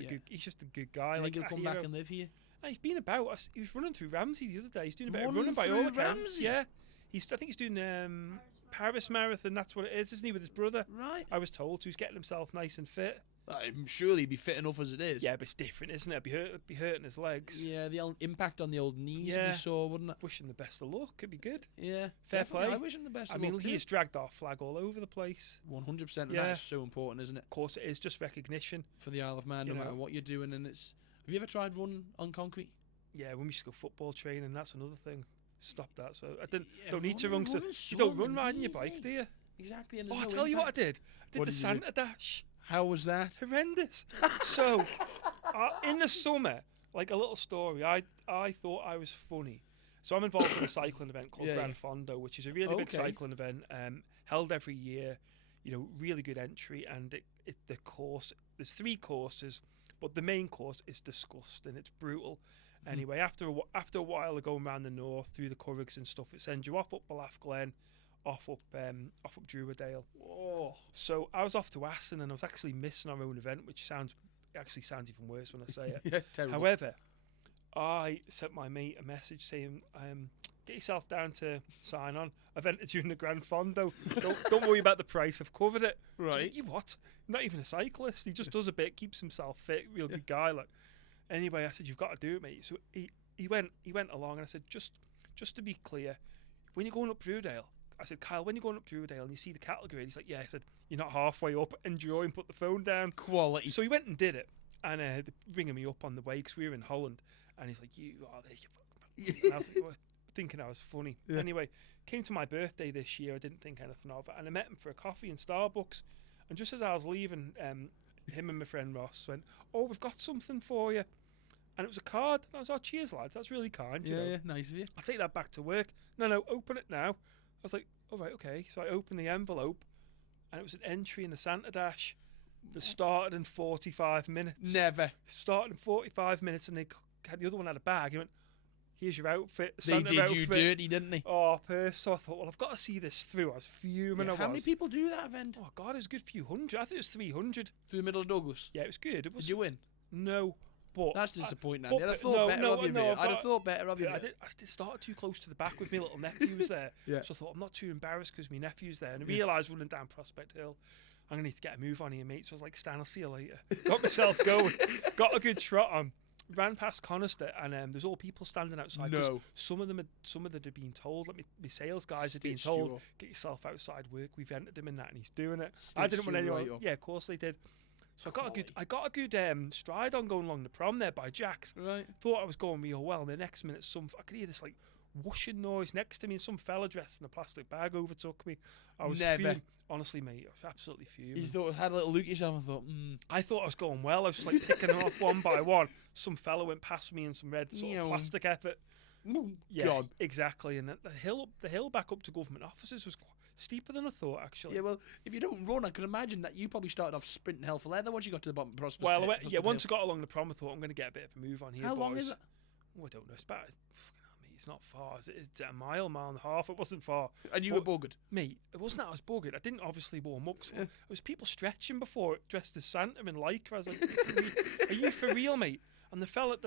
a good guy. Do you like think he'll come back and live here? He's been about us. He was running through Ramsey the other day. He's doing a bit of Running running by all through accounts. Ramsey? Yeah. I think he's doing Paris Marathon. That's what it is, isn't he, with his brother? Right. I was told. So he's getting himself nice and fit. I'm surely he'd be fit enough as it is. Yeah, but it's different, isn't it? It'd be hurting his legs. Yeah, the impact on the old knees would be sore, wouldn't it? Wish him the best of luck. Could be good. Yeah. Fair definitely. play. I wish him the best I of mean, luck he too. has dragged our flag all over the place. 100%. And Yeah. that's so important, isn't it? Of course, it is just recognition. For the Isle of Man, You no know. matter what you're doing. And it's. Have you ever tried running on concrete? Yeah, when we used to go football training, that's another thing. Stop that. So I Yeah, don't need to run. 'Cause running's you don't so run riding your easy. bike, do you? Exactly. And Oh, there's I'll no tell you what I impact. did. I did What the did you do? Santa Dash. How was that? Horrendous. So, in the summer, like a little story, I thought I was funny. So I'm involved in a cycling event called Grand Fondo, which is a really big cycling event, held every year. Really good entry, and the course. There's 3 courses, but the main course is disgusting. It's brutal. Anyway, after a while of going around the north through the Curraghs and stuff, it sends you off up Ballaugh Glen, off up Druidale. Oh. So I was off to Aston, and I was actually missing our own event, which sounds even worse when I say it. Yeah, terrible. However, I sent my mate a message saying, "Get yourself down to sign on. I've entered you in the Grand Fondo. Don't worry about the price. I've covered it." Right. You what? Not even a cyclist. He just does a bit, keeps himself fit. Real good guy. Like. Anyway, I said, "You've got to do it, mate." So he went along, and I said, just to be clear, when you're going up Druidale, I said, "Kyle, when you're going up Druidale and you see the cattle grade," he's like, "Yeah." I said, "You're not halfway up. Enjoy and put the phone down." Quality. So he went and did it, and they're ringing me up on the way because we were in Holland, and he's like, "You are there." And I was like, thinking I was funny. Yeah. Anyway, came to my birthday this year. I didn't think anything of it, and I met him for a coffee in Starbucks. And just as I was leaving, him and my friend Ross went, "Oh, we've got something for you." And it was a card. And I was like, "Oh, cheers, lads. That's really kind." You know? Yeah, nice of you. I'll take that back to work. No, open it now. I was like, "All right, okay." So I opened the envelope, and it was an entry in the Santa Dash that started in 45 minutes. Never. Started in 45 minutes, and the other one had a bag. He went, "Here's your outfit." They Santa did outfit. you dirty, didn't they? Oh, so I thought, well, I've got to see this through. I was fuming. Yeah, how many people do that event? Oh, God, it was a good few hundred. I think it was 300. Through the middle of Douglas? Yeah, it was good. It was, Did you win? No. But That's disappointing, but- Andy. I'd have but thought better of you, mate. I've I'd have got- thought better of you, Yeah, I mate. did start too close to the back with my little nephew was there. Yeah. So I thought, I'm not too embarrassed because my nephew's there. And I realised running down Prospect Hill, I'm going to need to get a move on here, mate. So I was like, "Stan, I'll see you later." Got myself going. Got a good trot on. Ran past Conister, and there's all people standing outside. 'Cause No. some of them had been told, like my sales guys had been Stitched you told, up. "Get yourself outside work." We've entered him in that, and he's doing it. I Stitched didn't want you anyone. right up. Yeah, of course they did. So I got a good stride on going along the prom there by Jack's. Right. Thought I was going real well, and the next minute I could hear this like whooshing noise next to me, and some fella dressed in a plastic bag overtook me. I was Never. fuming. Honestly, mate, I was absolutely fuming. You thought, had a little look at yourself and thought, I thought I was going well. I was just like picking them off one by one. Some fella went past me in some red sort of plastic effort. Yeah, God. exactly. And the hill back up to government offices was steeper than I thought, actually. Yeah, well, if you don't run, I can imagine that you probably started off sprinting hell for leather once you got to the bottom of Prosper's Well, Tail. once I got along the prom, I thought I'm going to get a bit of a move on here. How long is it? Oh, I don't know. It's about, it's not far. It's a mile and a half. It wasn't far. And you were buggered? Mate, it wasn't that I was buggered. I didn't obviously warm up. It was people stretching before it, dressed as Santa in Lycra. I was like, are you for real, mate? And the fellas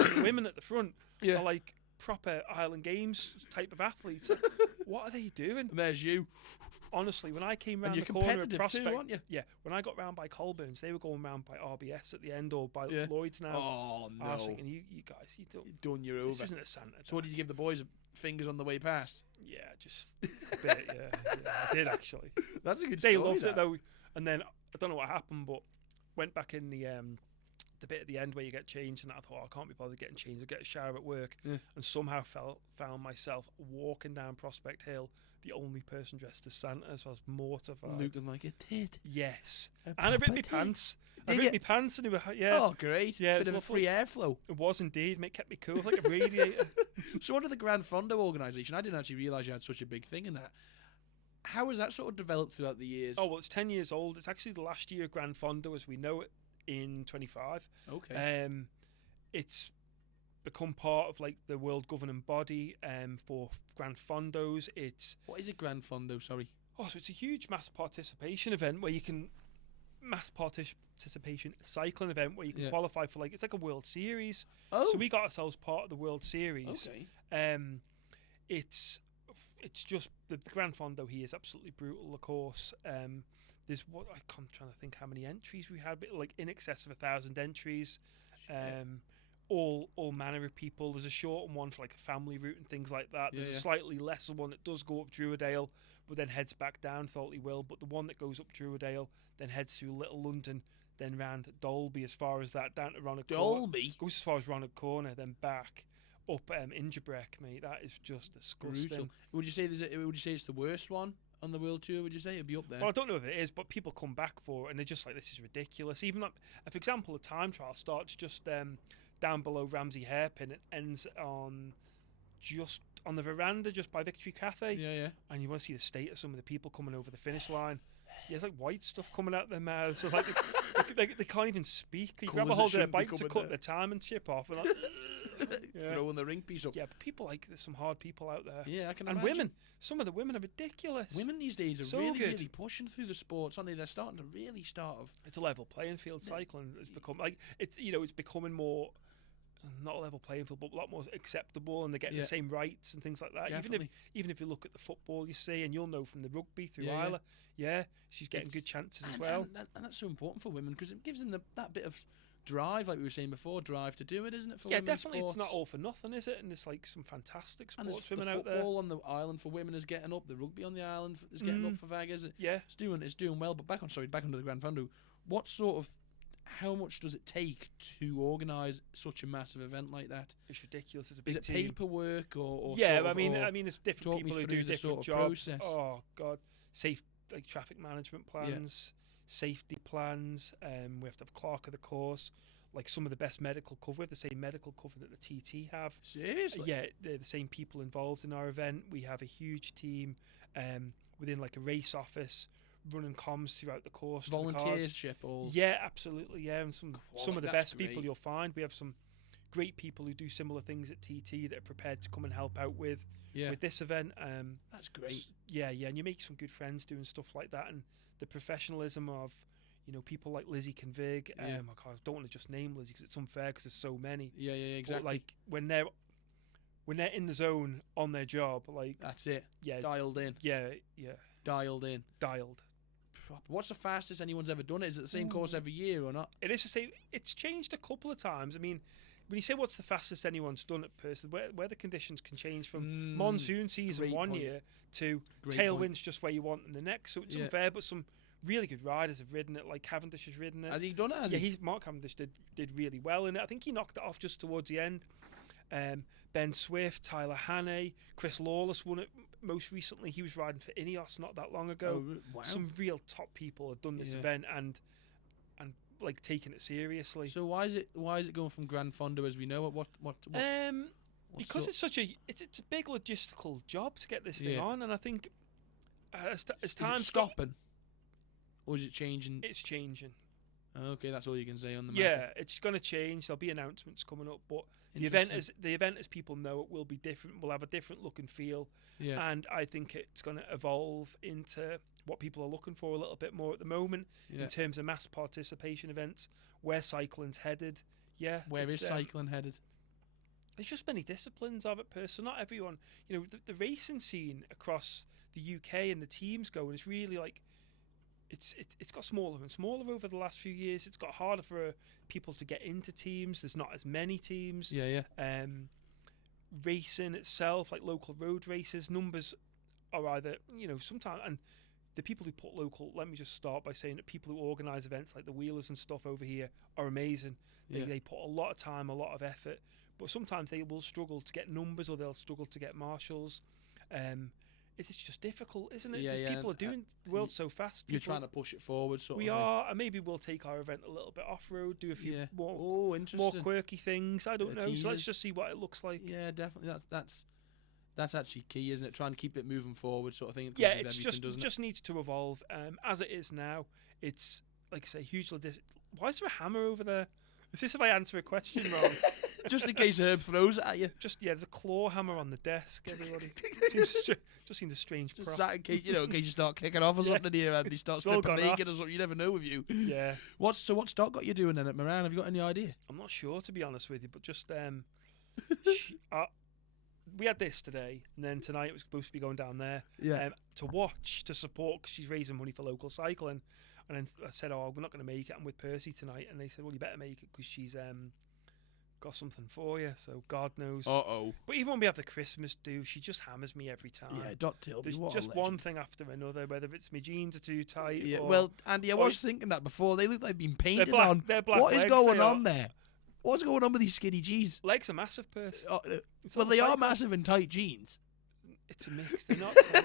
and the women at the front are like proper Island Games type of athletes. Like, what are they doing? And there's you. Honestly, when I came round and the corner at too, Prospect, aren't you? Yeah, when I got round by Colburn's, they were going round by RBS at the end or by Lloyd's now. Oh no! I was thinking, you guys, you've done your over. This isn't a Santa. So what did you give the boys? Fingers on the way past? Yeah, just a bit. Yeah, I did actually. That's a good story. They loved it though, and then I don't know what happened, but went back in the bit at the end where you get changed, and I thought, I can't be bothered getting changed. I'll get a shower at work, and somehow found myself walking down Prospect Hill, the only person dressed as Santa, so I was mortified. Looking like a tit. Yes. And I ripped my pants. And they were, Oh, great. Yeah, bit of a free airflow. It was indeed. It kept me cool like a radiator. So under the Grand Fondo organisation, I didn't actually realise you had such a big thing in that. How has that sort of developed throughout the years? Oh, well, it's 10 years old. It's actually the last year of Grand Fondo as we know it in 25. Okay. It's become part of like the world governing body for Grand Fondos. What is it, Grand Fondo? Sorry. Oh, so it's a huge mass participation event where you can participation cycling event where you can qualify for it's like a World Series. Oh. So we got ourselves part of the World Series. Okay. It's just the Grand Fondo here is absolutely brutal. Of course. There's I'm trying to think how many entries we had, but like in excess of 1,000 entries. All manner of people. There's a short one for like a family route and things like that. There's a slightly lesser one that does go up Druidale, but then heads back down Thorley Will. But the one that goes up Druidale, then heads through Little London, then round Dolby as far as that, down to Ronald Dolby? Goes as far as Ronald Corner, then back up Ingebrek, mate. That is just disgusting. Brutal. Would you say it's the worst one on the world tour? Would you say it'd be up there? Well, I don't know if it is, but people come back for it and they're just like, this is ridiculous. Even for example, the time trial starts just down below Ramsey Hairpin. It ends on just on the veranda just by Victory Cafe. Yeah. And you want to see the state of some of the people coming over the finish line. Yeah, it's like white stuff coming out their mouths. So like they can't even speak. You grab a hold of their bike to cut their time and chip off. And throwing the ring piece up. Yeah, but people there's some hard people out there. Yeah, I can imagine. imagine. And women. Some of the women are ridiculous. Women these days are so really, good. really pushing through the sports, aren't they? They're starting to really It's a level playing field. Cycling. It's become it's becoming more. Not a level playing field, but a lot more acceptable, and they're getting the same rights and things like that. Definitely. Even if you look at the football, you see, and you'll know from the rugby through Isla, she's getting good chances as well. And that's so important for women because it gives them that bit of drive, like we were saying before, drive to do it, isn't it? For women's definitely. sports? It's not all for nothing, is it? And there's like some fantastic sports and women the out there. Football on the island for women is getting up. The rugby on the island is getting up for Vegas. Yeah, it's doing well. But back onto the Grand Fondo. How much does it take to organise such a massive event like that? It's ridiculous. It's a big Is it team. paperwork or I mean, there's different people who do different jobs. Process. Oh God, traffic management plans, safety plans. We have to have clerk of the course. Like some of the best medical cover. We have the same medical cover that the TT have. Seriously? Yeah, they're the same people involved in our event. We have a huge team within like a race office. Running comms throughout the course, volunteership, all absolutely, and some of the best people you'll find. We have some great people who do similar things at TT that are prepared to come and help out with this event. That's great. And you make some good friends doing stuff like that, and the professionalism of people like Lizzie Convig. I don't want to just name Lizzie because it's unfair because there's so many. Yeah, exactly. But like when they're in the zone on their job, like that's it. Yeah, dialed in. Yeah, dialed in. Dialed. What's the fastest anyone's ever done it? Is it the same course every year or not? It is the same. It's changed a couple of times. I mean, when you say what's the fastest anyone's done it, person, where the conditions can change from monsoon season one year to tailwinds just where you want in the next. So it's unfair, but some really good riders have ridden it. Like Cavendish has ridden it. Has he done it? Mark Cavendish did really well in it. I think he knocked it off just towards the end. Ben Swift, Tyler Hannay, Chris Lawless won it most recently. He was riding for Ineos not that long ago. Oh, wow. Some real top people have done this event and like taking it seriously. So why is it going from Grand Fondo as we know it? What because it's a big logistical job to get this thing on, and I think as time stopping, or is it changing? It's changing. Okay, that's all you can say on the matter. matter. Yeah, it's going to change. There'll be announcements coming up, but the event, as people know, it will be different. We'll have a different look and feel. Yeah. And I think it's going to evolve into what people are looking for a little bit more at the moment in terms of mass participation events. Where cycling's headed. Yeah. Where is cycling headed? There's just many disciplines of it, not everyone. You know, the racing scene across the UK and the teams going is really like. It's got smaller and smaller over the last few years. It's got harder for people to get into teams. There's not as many teams. Yeah. Racing itself, like local road races, numbers are either, sometimes, and the people who put local, let me just start by saying that people who organise events like the Wheelers and stuff over here are amazing. They put a lot of time, a lot of effort, but sometimes they will struggle to get numbers or they'll struggle to get marshals. It's just difficult, isn't it? Yeah. People are doing the world so fast. You're trying to push it forward, sort of. We are, and maybe we'll take our event a little bit off-road, do a few more quirky things. I don't know. So let's just see what it looks like. Yeah, definitely. That's actually key, isn't it? Trying to keep it moving forward, sort of thing. Yeah, it just needs to evolve. As it is now, it's like I say, hugely. Why is there a hammer over there? Is this if I answer a question wrong? Just in case Herb throws it at you. There's a claw hammer on the desk. Everybody seems a strange prop. Just in case you start kicking off or something here, and he starts flipping naked or something. You never know with you. Yeah. What stock got you doing then at Moran? Have you got any idea? I'm not sure, to be honest with you, but just we had this today, and then tonight it was supposed to be going down there to watch, to support, because she's raising money for local cycling. And then I said, we're not going to make it. I'm with Percy tonight. And they said, well, you better make it because she's got something for you. So God knows. Uh-oh. But even when we have the Christmas do, she just hammers me every time. Yeah, Dot Tilby. There's just one thing after another, whether it's my jeans are too tight. Yeah, or, Andy, I was thinking that before. They look like they've been painted on. They're black what legs, is going on there? What's going on with these skinny jeans? Legs are massive, Percy. They are massive in tight jeans. It's a mix. They're not tight.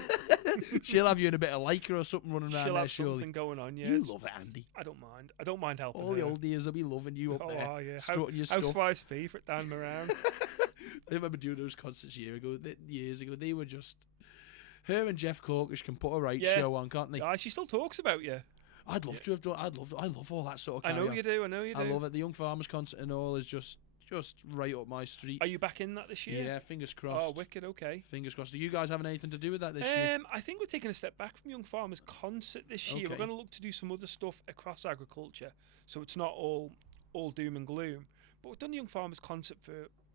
She'll have you in a bit of lycra or something running around there, surely. She'll have something going on, yeah. You love it, Andy. I don't mind. I don't mind helping All her. the old years will be loving you up there. Oh, yeah. Strutting your stuff. Housewife's favourite, Dan Moran. I remember doing those concerts years ago. They were just... Her and Jeff Corkish can put a show on, can't they? Yeah, she still talks about you. I'd love to have done... I love all that sort of carry on. I know you do. I love it. The Young Farmers concert and all is just right up my street. Are you back in that this year? Yeah, fingers crossed. Oh, wicked, okay. Fingers crossed. Are you guys having anything to do with that this year? I think we're taking a step back from Young Farmers concert this year. We're going to look to do some other stuff across agriculture, so it's not all doom and gloom. But we've done the Young Farmers concert for,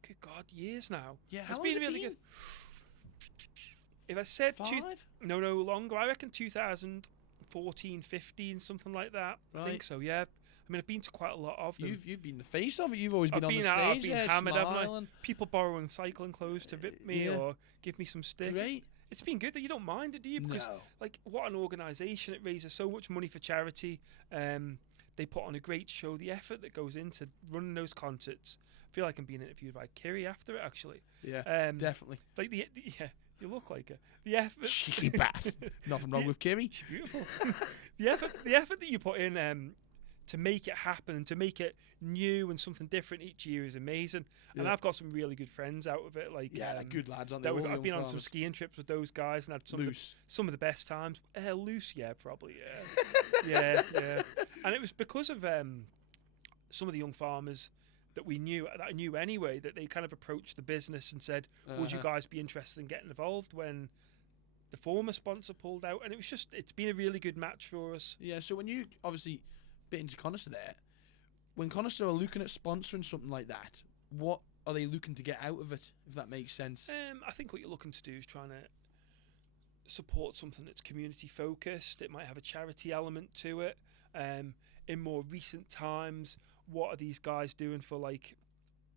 good God, years now. Yeah, it's been really good. If I said... 5? No, longer. I reckon 2014, 15, something like that. Right. I think so, yeah. I mean, I've been to quite a lot of them. You've been the face of it. You've always been on the stage. I've been hammered, haven't I? People borrowing cycling clothes to rip me or give me some stick. Great. It's been good. You don't mind it, do you? Because, what an organisation. It raises so much money for charity. They put on a great show. The effort that goes into running those concerts. I feel like I'm being interviewed by Kiri after it, actually. Yeah, definitely. Like you look like her. The effort. Cheeky bat. Nothing wrong with Kiri. She's beautiful. the effort that you put in to make it happen and to make it new and something different each year is amazing. And I've got some really good friends out of it. Like they're good lads, aren't they? I've been on some skiing trips with those guys and had some of the best times. Loose, yeah, probably, yeah. yeah. And it was because of some of the young farmers that I knew anyway, that they kind of approached the business and said, would you guys be interested in getting involved when the former sponsor pulled out? And it's been a really good match for us. Yeah, so when you obviously bit into Conister there, when Conister are looking at sponsoring something like that, what are they looking to get out of it, if that makes sense? I think what you're looking to do is trying to support something that's community focused. It might have a charity element to it. In more recent times, what are these guys doing for like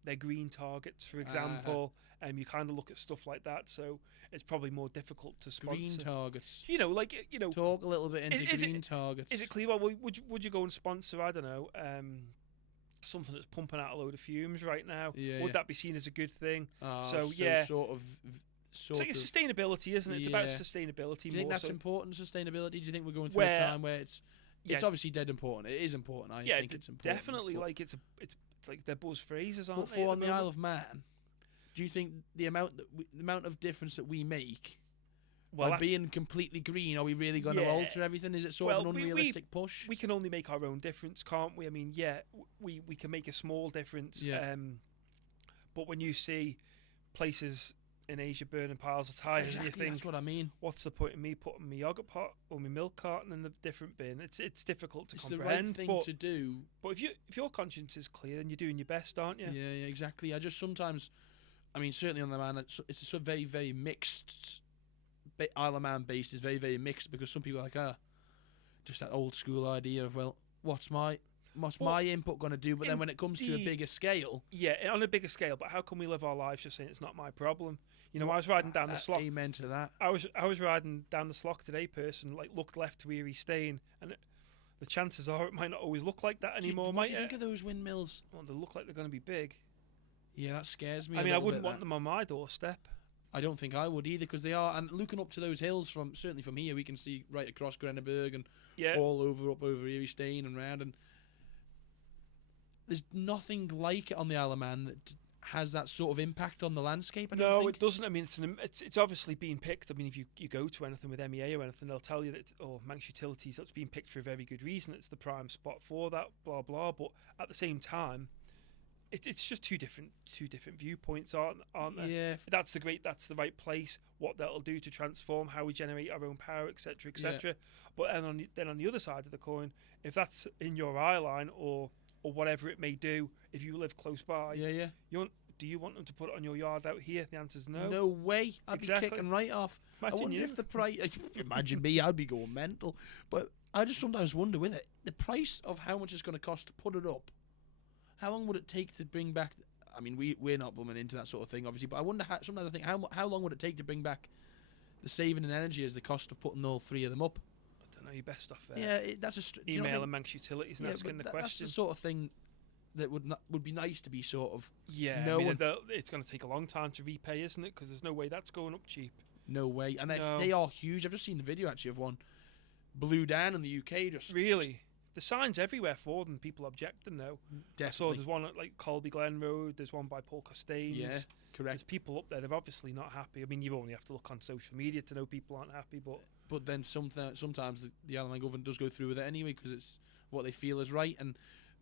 their green targets, for example? You kind of look at stuff like that, so it's probably more difficult to sponsor. Green targets. Talk a little bit into green targets. Is it clear? Well, would you go and sponsor? I don't know. Something that's pumping out a load of fumes right now. Would that be seen as a good thing? So it's sustainability, isn't it? It's about sustainability. Do you think that's important, sustainability? Do you think we're going through a time where it's obviously dead important? It is important. I think it's important. Definitely. Like it's like they're buzz phrases, aren't they? But on the Isle of Man, do you think the amount of difference that we make By being completely green, are we really going to alter everything? Is it sort of an unrealistic push? We can only make our own difference, can't we? I mean, we can make a small difference. Yeah. But when you see places in Asia burning piles of tyres, and you think, that's what I mean. What's the point of me putting my yogurt pot or my milk carton in the different bin? It's difficult to It's comprehend. the right thing to do. But if your conscience is clear, then you're doing your best, aren't you? Yeah, exactly. I just sometimes, I mean, certainly on the Man, it's a sort of very, very mixed. Isle of Man base is very, very mixed because some people are like, just that old school idea of, well, what's my input going to do? But then when it comes to a bigger scale, on a bigger scale. But how can we live our lives just saying it's not my problem? You know, I was riding down the Slough. Amen to that. I was riding down the Slough today. Person looked left to Erie Stane, and the chances are it might not always look like that anymore. What do you think of those windmills? Well, they look like they're going to be big. Yeah, that scares me. I mean, I wouldn't want them on my doorstep. I don't think I would either, because they are. And looking up to those hills certainly from here, we can see right across Grenneberg and all up over Erie Stane and round. And there's nothing like it on the Isle of Man that has that sort of impact on the landscape. No, it doesn't. I mean, it's obviously being picked. I mean, if you go to anything with MEA or anything, they'll tell you that Manx Utilities, that's being picked for a very good reason. It's the prime spot for that. Blah blah. But at the same time, it's just two different viewpoints, aren't there? Yeah. That's the right place. What that'll do to transform how we generate our own power, etc., etc. Yeah. But then on the other side of the coin, if that's in your eye line or whatever it may do, if you live close by, do you want them to put it on your yard out here? The answer's no. No way. I'd be kicking right off. Imagine I wonder you. if the price. Imagine me. I'd be going mental. But I just sometimes wonder with it, the price of how much it's going to cost to put it up. How long would it take to bring back? I mean, we're not blooming into that sort of thing, obviously. But I wonder. Sometimes I think how long would it take to bring back the saving in energy as the cost of putting all three of them up? I don't know. You're best off that's email and Manx Utilities and asking the question. That's the sort of thing that would be nice to be sort of. Yeah, I mean, it's going to take a long time to repay, isn't it? Because there's no way that's going up cheap. No way, and they are huge. I've just seen the video actually of one blew down in the UK. Just really. The signs everywhere for them, people objecting now. Definitely. I saw there's one at Colby Glen Road, there's one by Paul Costains. Yeah, correct. There's people up there, they're obviously not happy. I mean, you only have to look on social media to know people aren't happy, but then sometimes the Isle of Man government does go through with it anyway because it's what they feel is right. And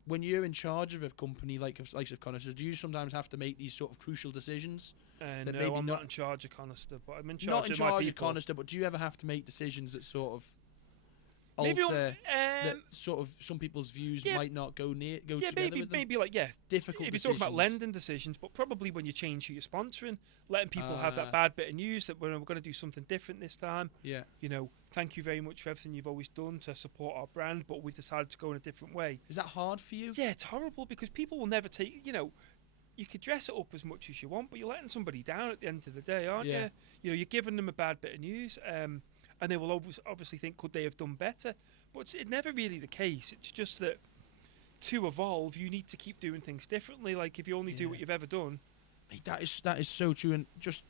when you're in charge of a company like of Conister, do you sometimes have to make these sort of crucial decisions? No, I'm not in charge of Conister, but I'm in charge not in of charge my people. of Conister, but do you ever have to make decisions that sort of maybe alter that sort of some people's views might not go together with them? Maybe difficult if decisions. you're talking about lending decisions, but probably when you change who you're sponsoring, letting people have that bad bit of news that we're going to do something different this time. Yeah. You know, thank you very much for everything you've always done to support our brand, but we've decided to go in a different way. Is that hard for you? Yeah, it's horrible because people will never take, you could dress it up as much as you want, but you're letting somebody down at the end of the day, aren't you? You know, you're giving them a bad bit of news, and they will obviously think, could they have done better? But it's never really the case. It's just that to evolve, you need to keep doing things differently. Like if you only do what you've ever done. That is so true, and just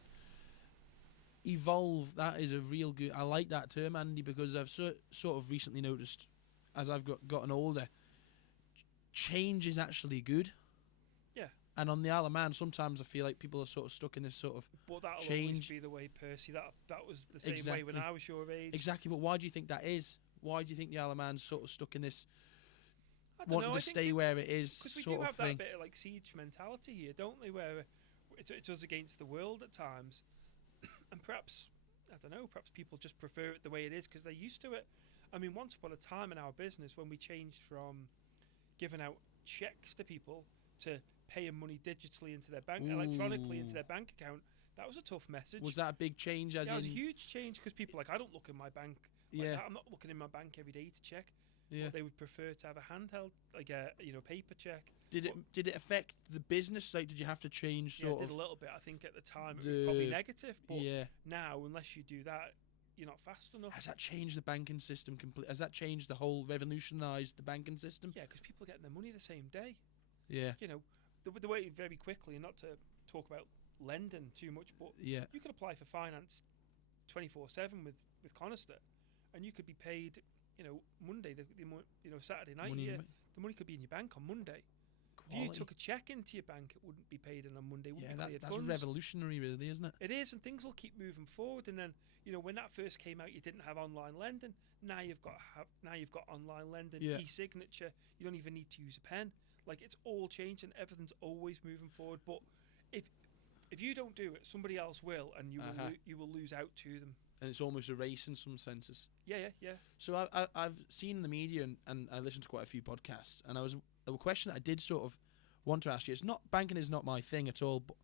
evolve. That is a real good. I like that term, Andy, because I've sort of recently noticed as I've gotten older, change is actually good. Yeah. And on the Isle of Man, sometimes I feel like people are sort of stuck in this sort of but that'll change. Always be the way, Percy. That was the same way when I was your age. Exactly, but why do you think that is? Why do you think the Isle of Man's sort of stuck in this wanting to stay where it is because we sort do of have thing? that bit of siege mentality here, don't they? Where it's us against the world at times, and perhaps people just prefer it the way it is because they're used to it. I mean, once upon a time in our business, when we changed from giving out checks to people to paying money digitally into their bank, electronically into their bank account, that was a tough message. Was that a big change? It was a huge change because people I don't look in my bank. I'm not looking in my bank every day to check. Yeah. But they would prefer to have a handheld, paper check. Did it affect the business? Like, did you have to change it did a little bit. I think at the time it was probably negative, but now unless you do that, you're not fast enough. Has that changed the banking system completely? Has that changed the whole, revolutionised the banking system? Yeah, because people are getting their money the same day. Yeah. You know, the way very quickly, and not to talk about lending too much, but you can apply for finance 24/7 with Conister, and you could be paid, Monday, Saturday night. The money could be in your bank on Monday. If you took a check into your bank, it wouldn't be paid in on Monday. That's revolutionary, really, isn't it? It is, and things will keep moving forward. And then, when that first came out, you didn't have online lending. Now you've got online lending, e-signature. You don't even need to use a pen. Like, it's all changing. Everything's always moving forward. But if you don't do it, somebody else will, and you will lose out to them. And it's almost a race in some senses. Yeah. So I've seen in the media and I listened to quite a few podcasts, and a question I did sort of want to ask you. Banking is not my thing at all, but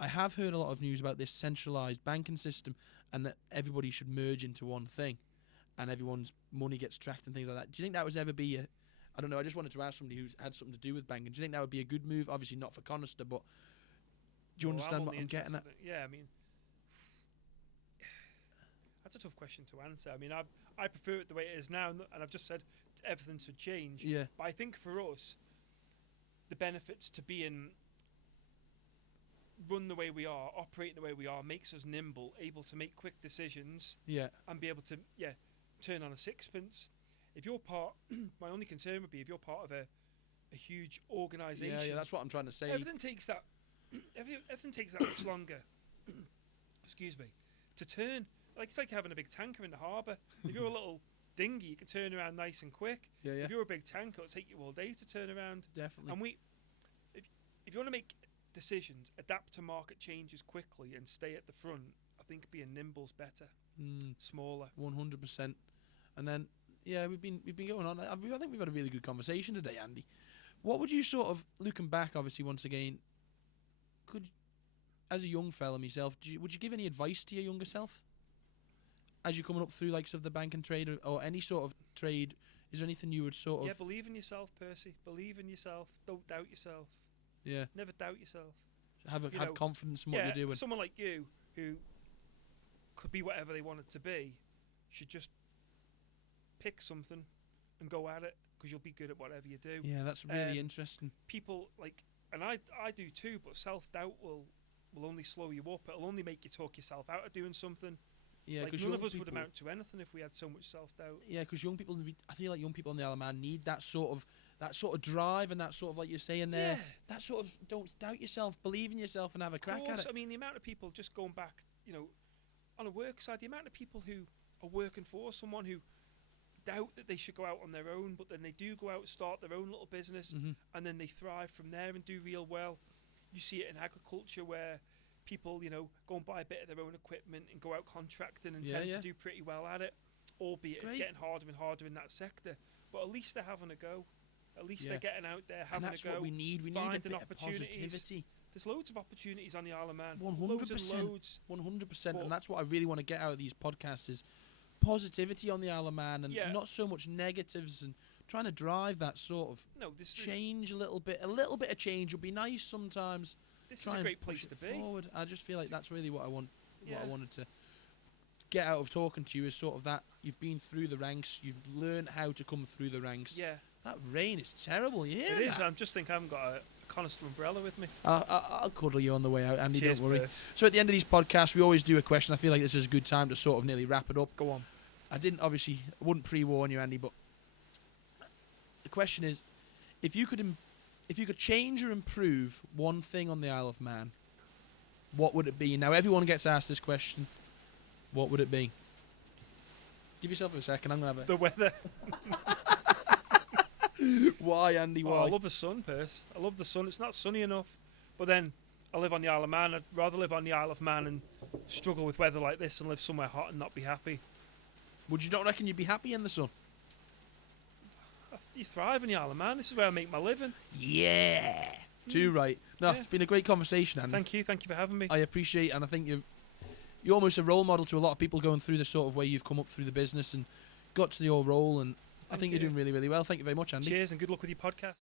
I have heard a lot of news about this centralised banking system and that everybody should merge into one thing, and everyone's money gets tracked and things like that. Do you think that would ever be I don't know, I just wanted to ask somebody who's had something to do with banking. Do you think that would be a good move? Obviously not for Conister, but do you understand what I'm getting at? Yeah, I mean, that's a tough question to answer. I mean, I prefer it the way it is now, and I've just said everything should change. Yeah. But I think for us, the benefits to being run the way we are, operating the way we are, makes us nimble, able to make quick decisions. Yeah. And be able to turn on a sixpence. If you're part, my only concern would be if you're part of a huge organisation. Yeah, that's what I'm trying to say. Everything takes that much longer. Excuse me. To turn, it's like having a big tanker in the harbour. If you're a little dinghy, you can turn around nice and quick. Yeah. If you're a big tanker, it'll take you all day to turn around. Definitely. And if you want to make decisions, adapt to market changes quickly, and stay at the front, I think being nimble's better. Smaller. 100%. And then we've been going on. I think we've had a really good conversation today, Andy. What would you sort of, looking back, obviously once again, as a young fella myself, would you give any advice to your younger self as you're coming up through likes of the banking trade or any sort of trade? Is there anything you would sort of... Yeah, believe in yourself, Percy. Believe in yourself. Don't doubt yourself. Yeah. Never doubt yourself. Have confidence in what you're doing. Someone like you, who could be whatever they want it to be, should just pick something and go at it, because you'll be good at whatever you do. Yeah, that's really interesting. People, and I do too, but self-doubt will only slow you up. It'll only make you talk yourself out of doing something. Yeah, because none of us would amount to anything if we had so much self-doubt. Yeah, because I feel like young people on the Isle of Man need that sort of drive and that sort of, like you're saying there, that sort of, don't doubt yourself, believe in yourself and have a crack at it. I mean, the amount of people, just going back, on a work side, the amount of people who are working for someone who doubt that they should go out on their own, but then they do go out and start their own little business, and then they thrive from there and do real well. You see it in agriculture where people, go and buy a bit of their own equipment and go out contracting and tend to do pretty well at it, albeit it's getting harder and harder in that sector. But at least they're having a go. At least they're getting out there, having a go. And that's what we need. We need a bit of positivity. There's loads of opportunities on the Isle of Man. 100%. 100%. And that's what I really want to get out of these podcasts is positivity on the Isle of Man, and not so much negatives, and trying to drive that sort of change a little bit. A little bit of change would be nice sometimes. This is a great place to be. Forward. I just feel like that's really what I want. What I wanted to get out of talking to you is sort of that you've been through the ranks, you've learned how to come through the ranks. Yeah. That rain is terrible. You hear it is. that? I just think I haven't got a Conister umbrella with me. I'll cuddle you on the way out, Andy. Cheers, don't worry. Chris. So at the end of these podcasts, we always do a question. I feel like this is a good time to sort of nearly wrap it up. Go on. I wouldn't pre-warn you, Andy, but the question is, if you could change or improve one thing on the Isle of Man, what would it be? Now everyone gets asked this question. What would it be? Give yourself a second. I'm gonna have the weather. Why, Andy? Why? I love the sun, Perce. I love the sun. It's not sunny enough, but then I live on the Isle of Man. I'd rather live on the Isle of Man and struggle with weather like this and live somewhere hot and not be happy. Would you not reckon you'd be happy in the sun? You thrive in the Isle of Man. This is where I make my living. Yeah. Too right. No, it's been a great conversation, Andy. Thank you for having me. I appreciate it, and I think you're almost a role model to a lot of people going through the sort of way you've come up through the business and got to your role, and I think you're doing really, really well. Thank you very much, Andy. Cheers, and good luck with your podcast.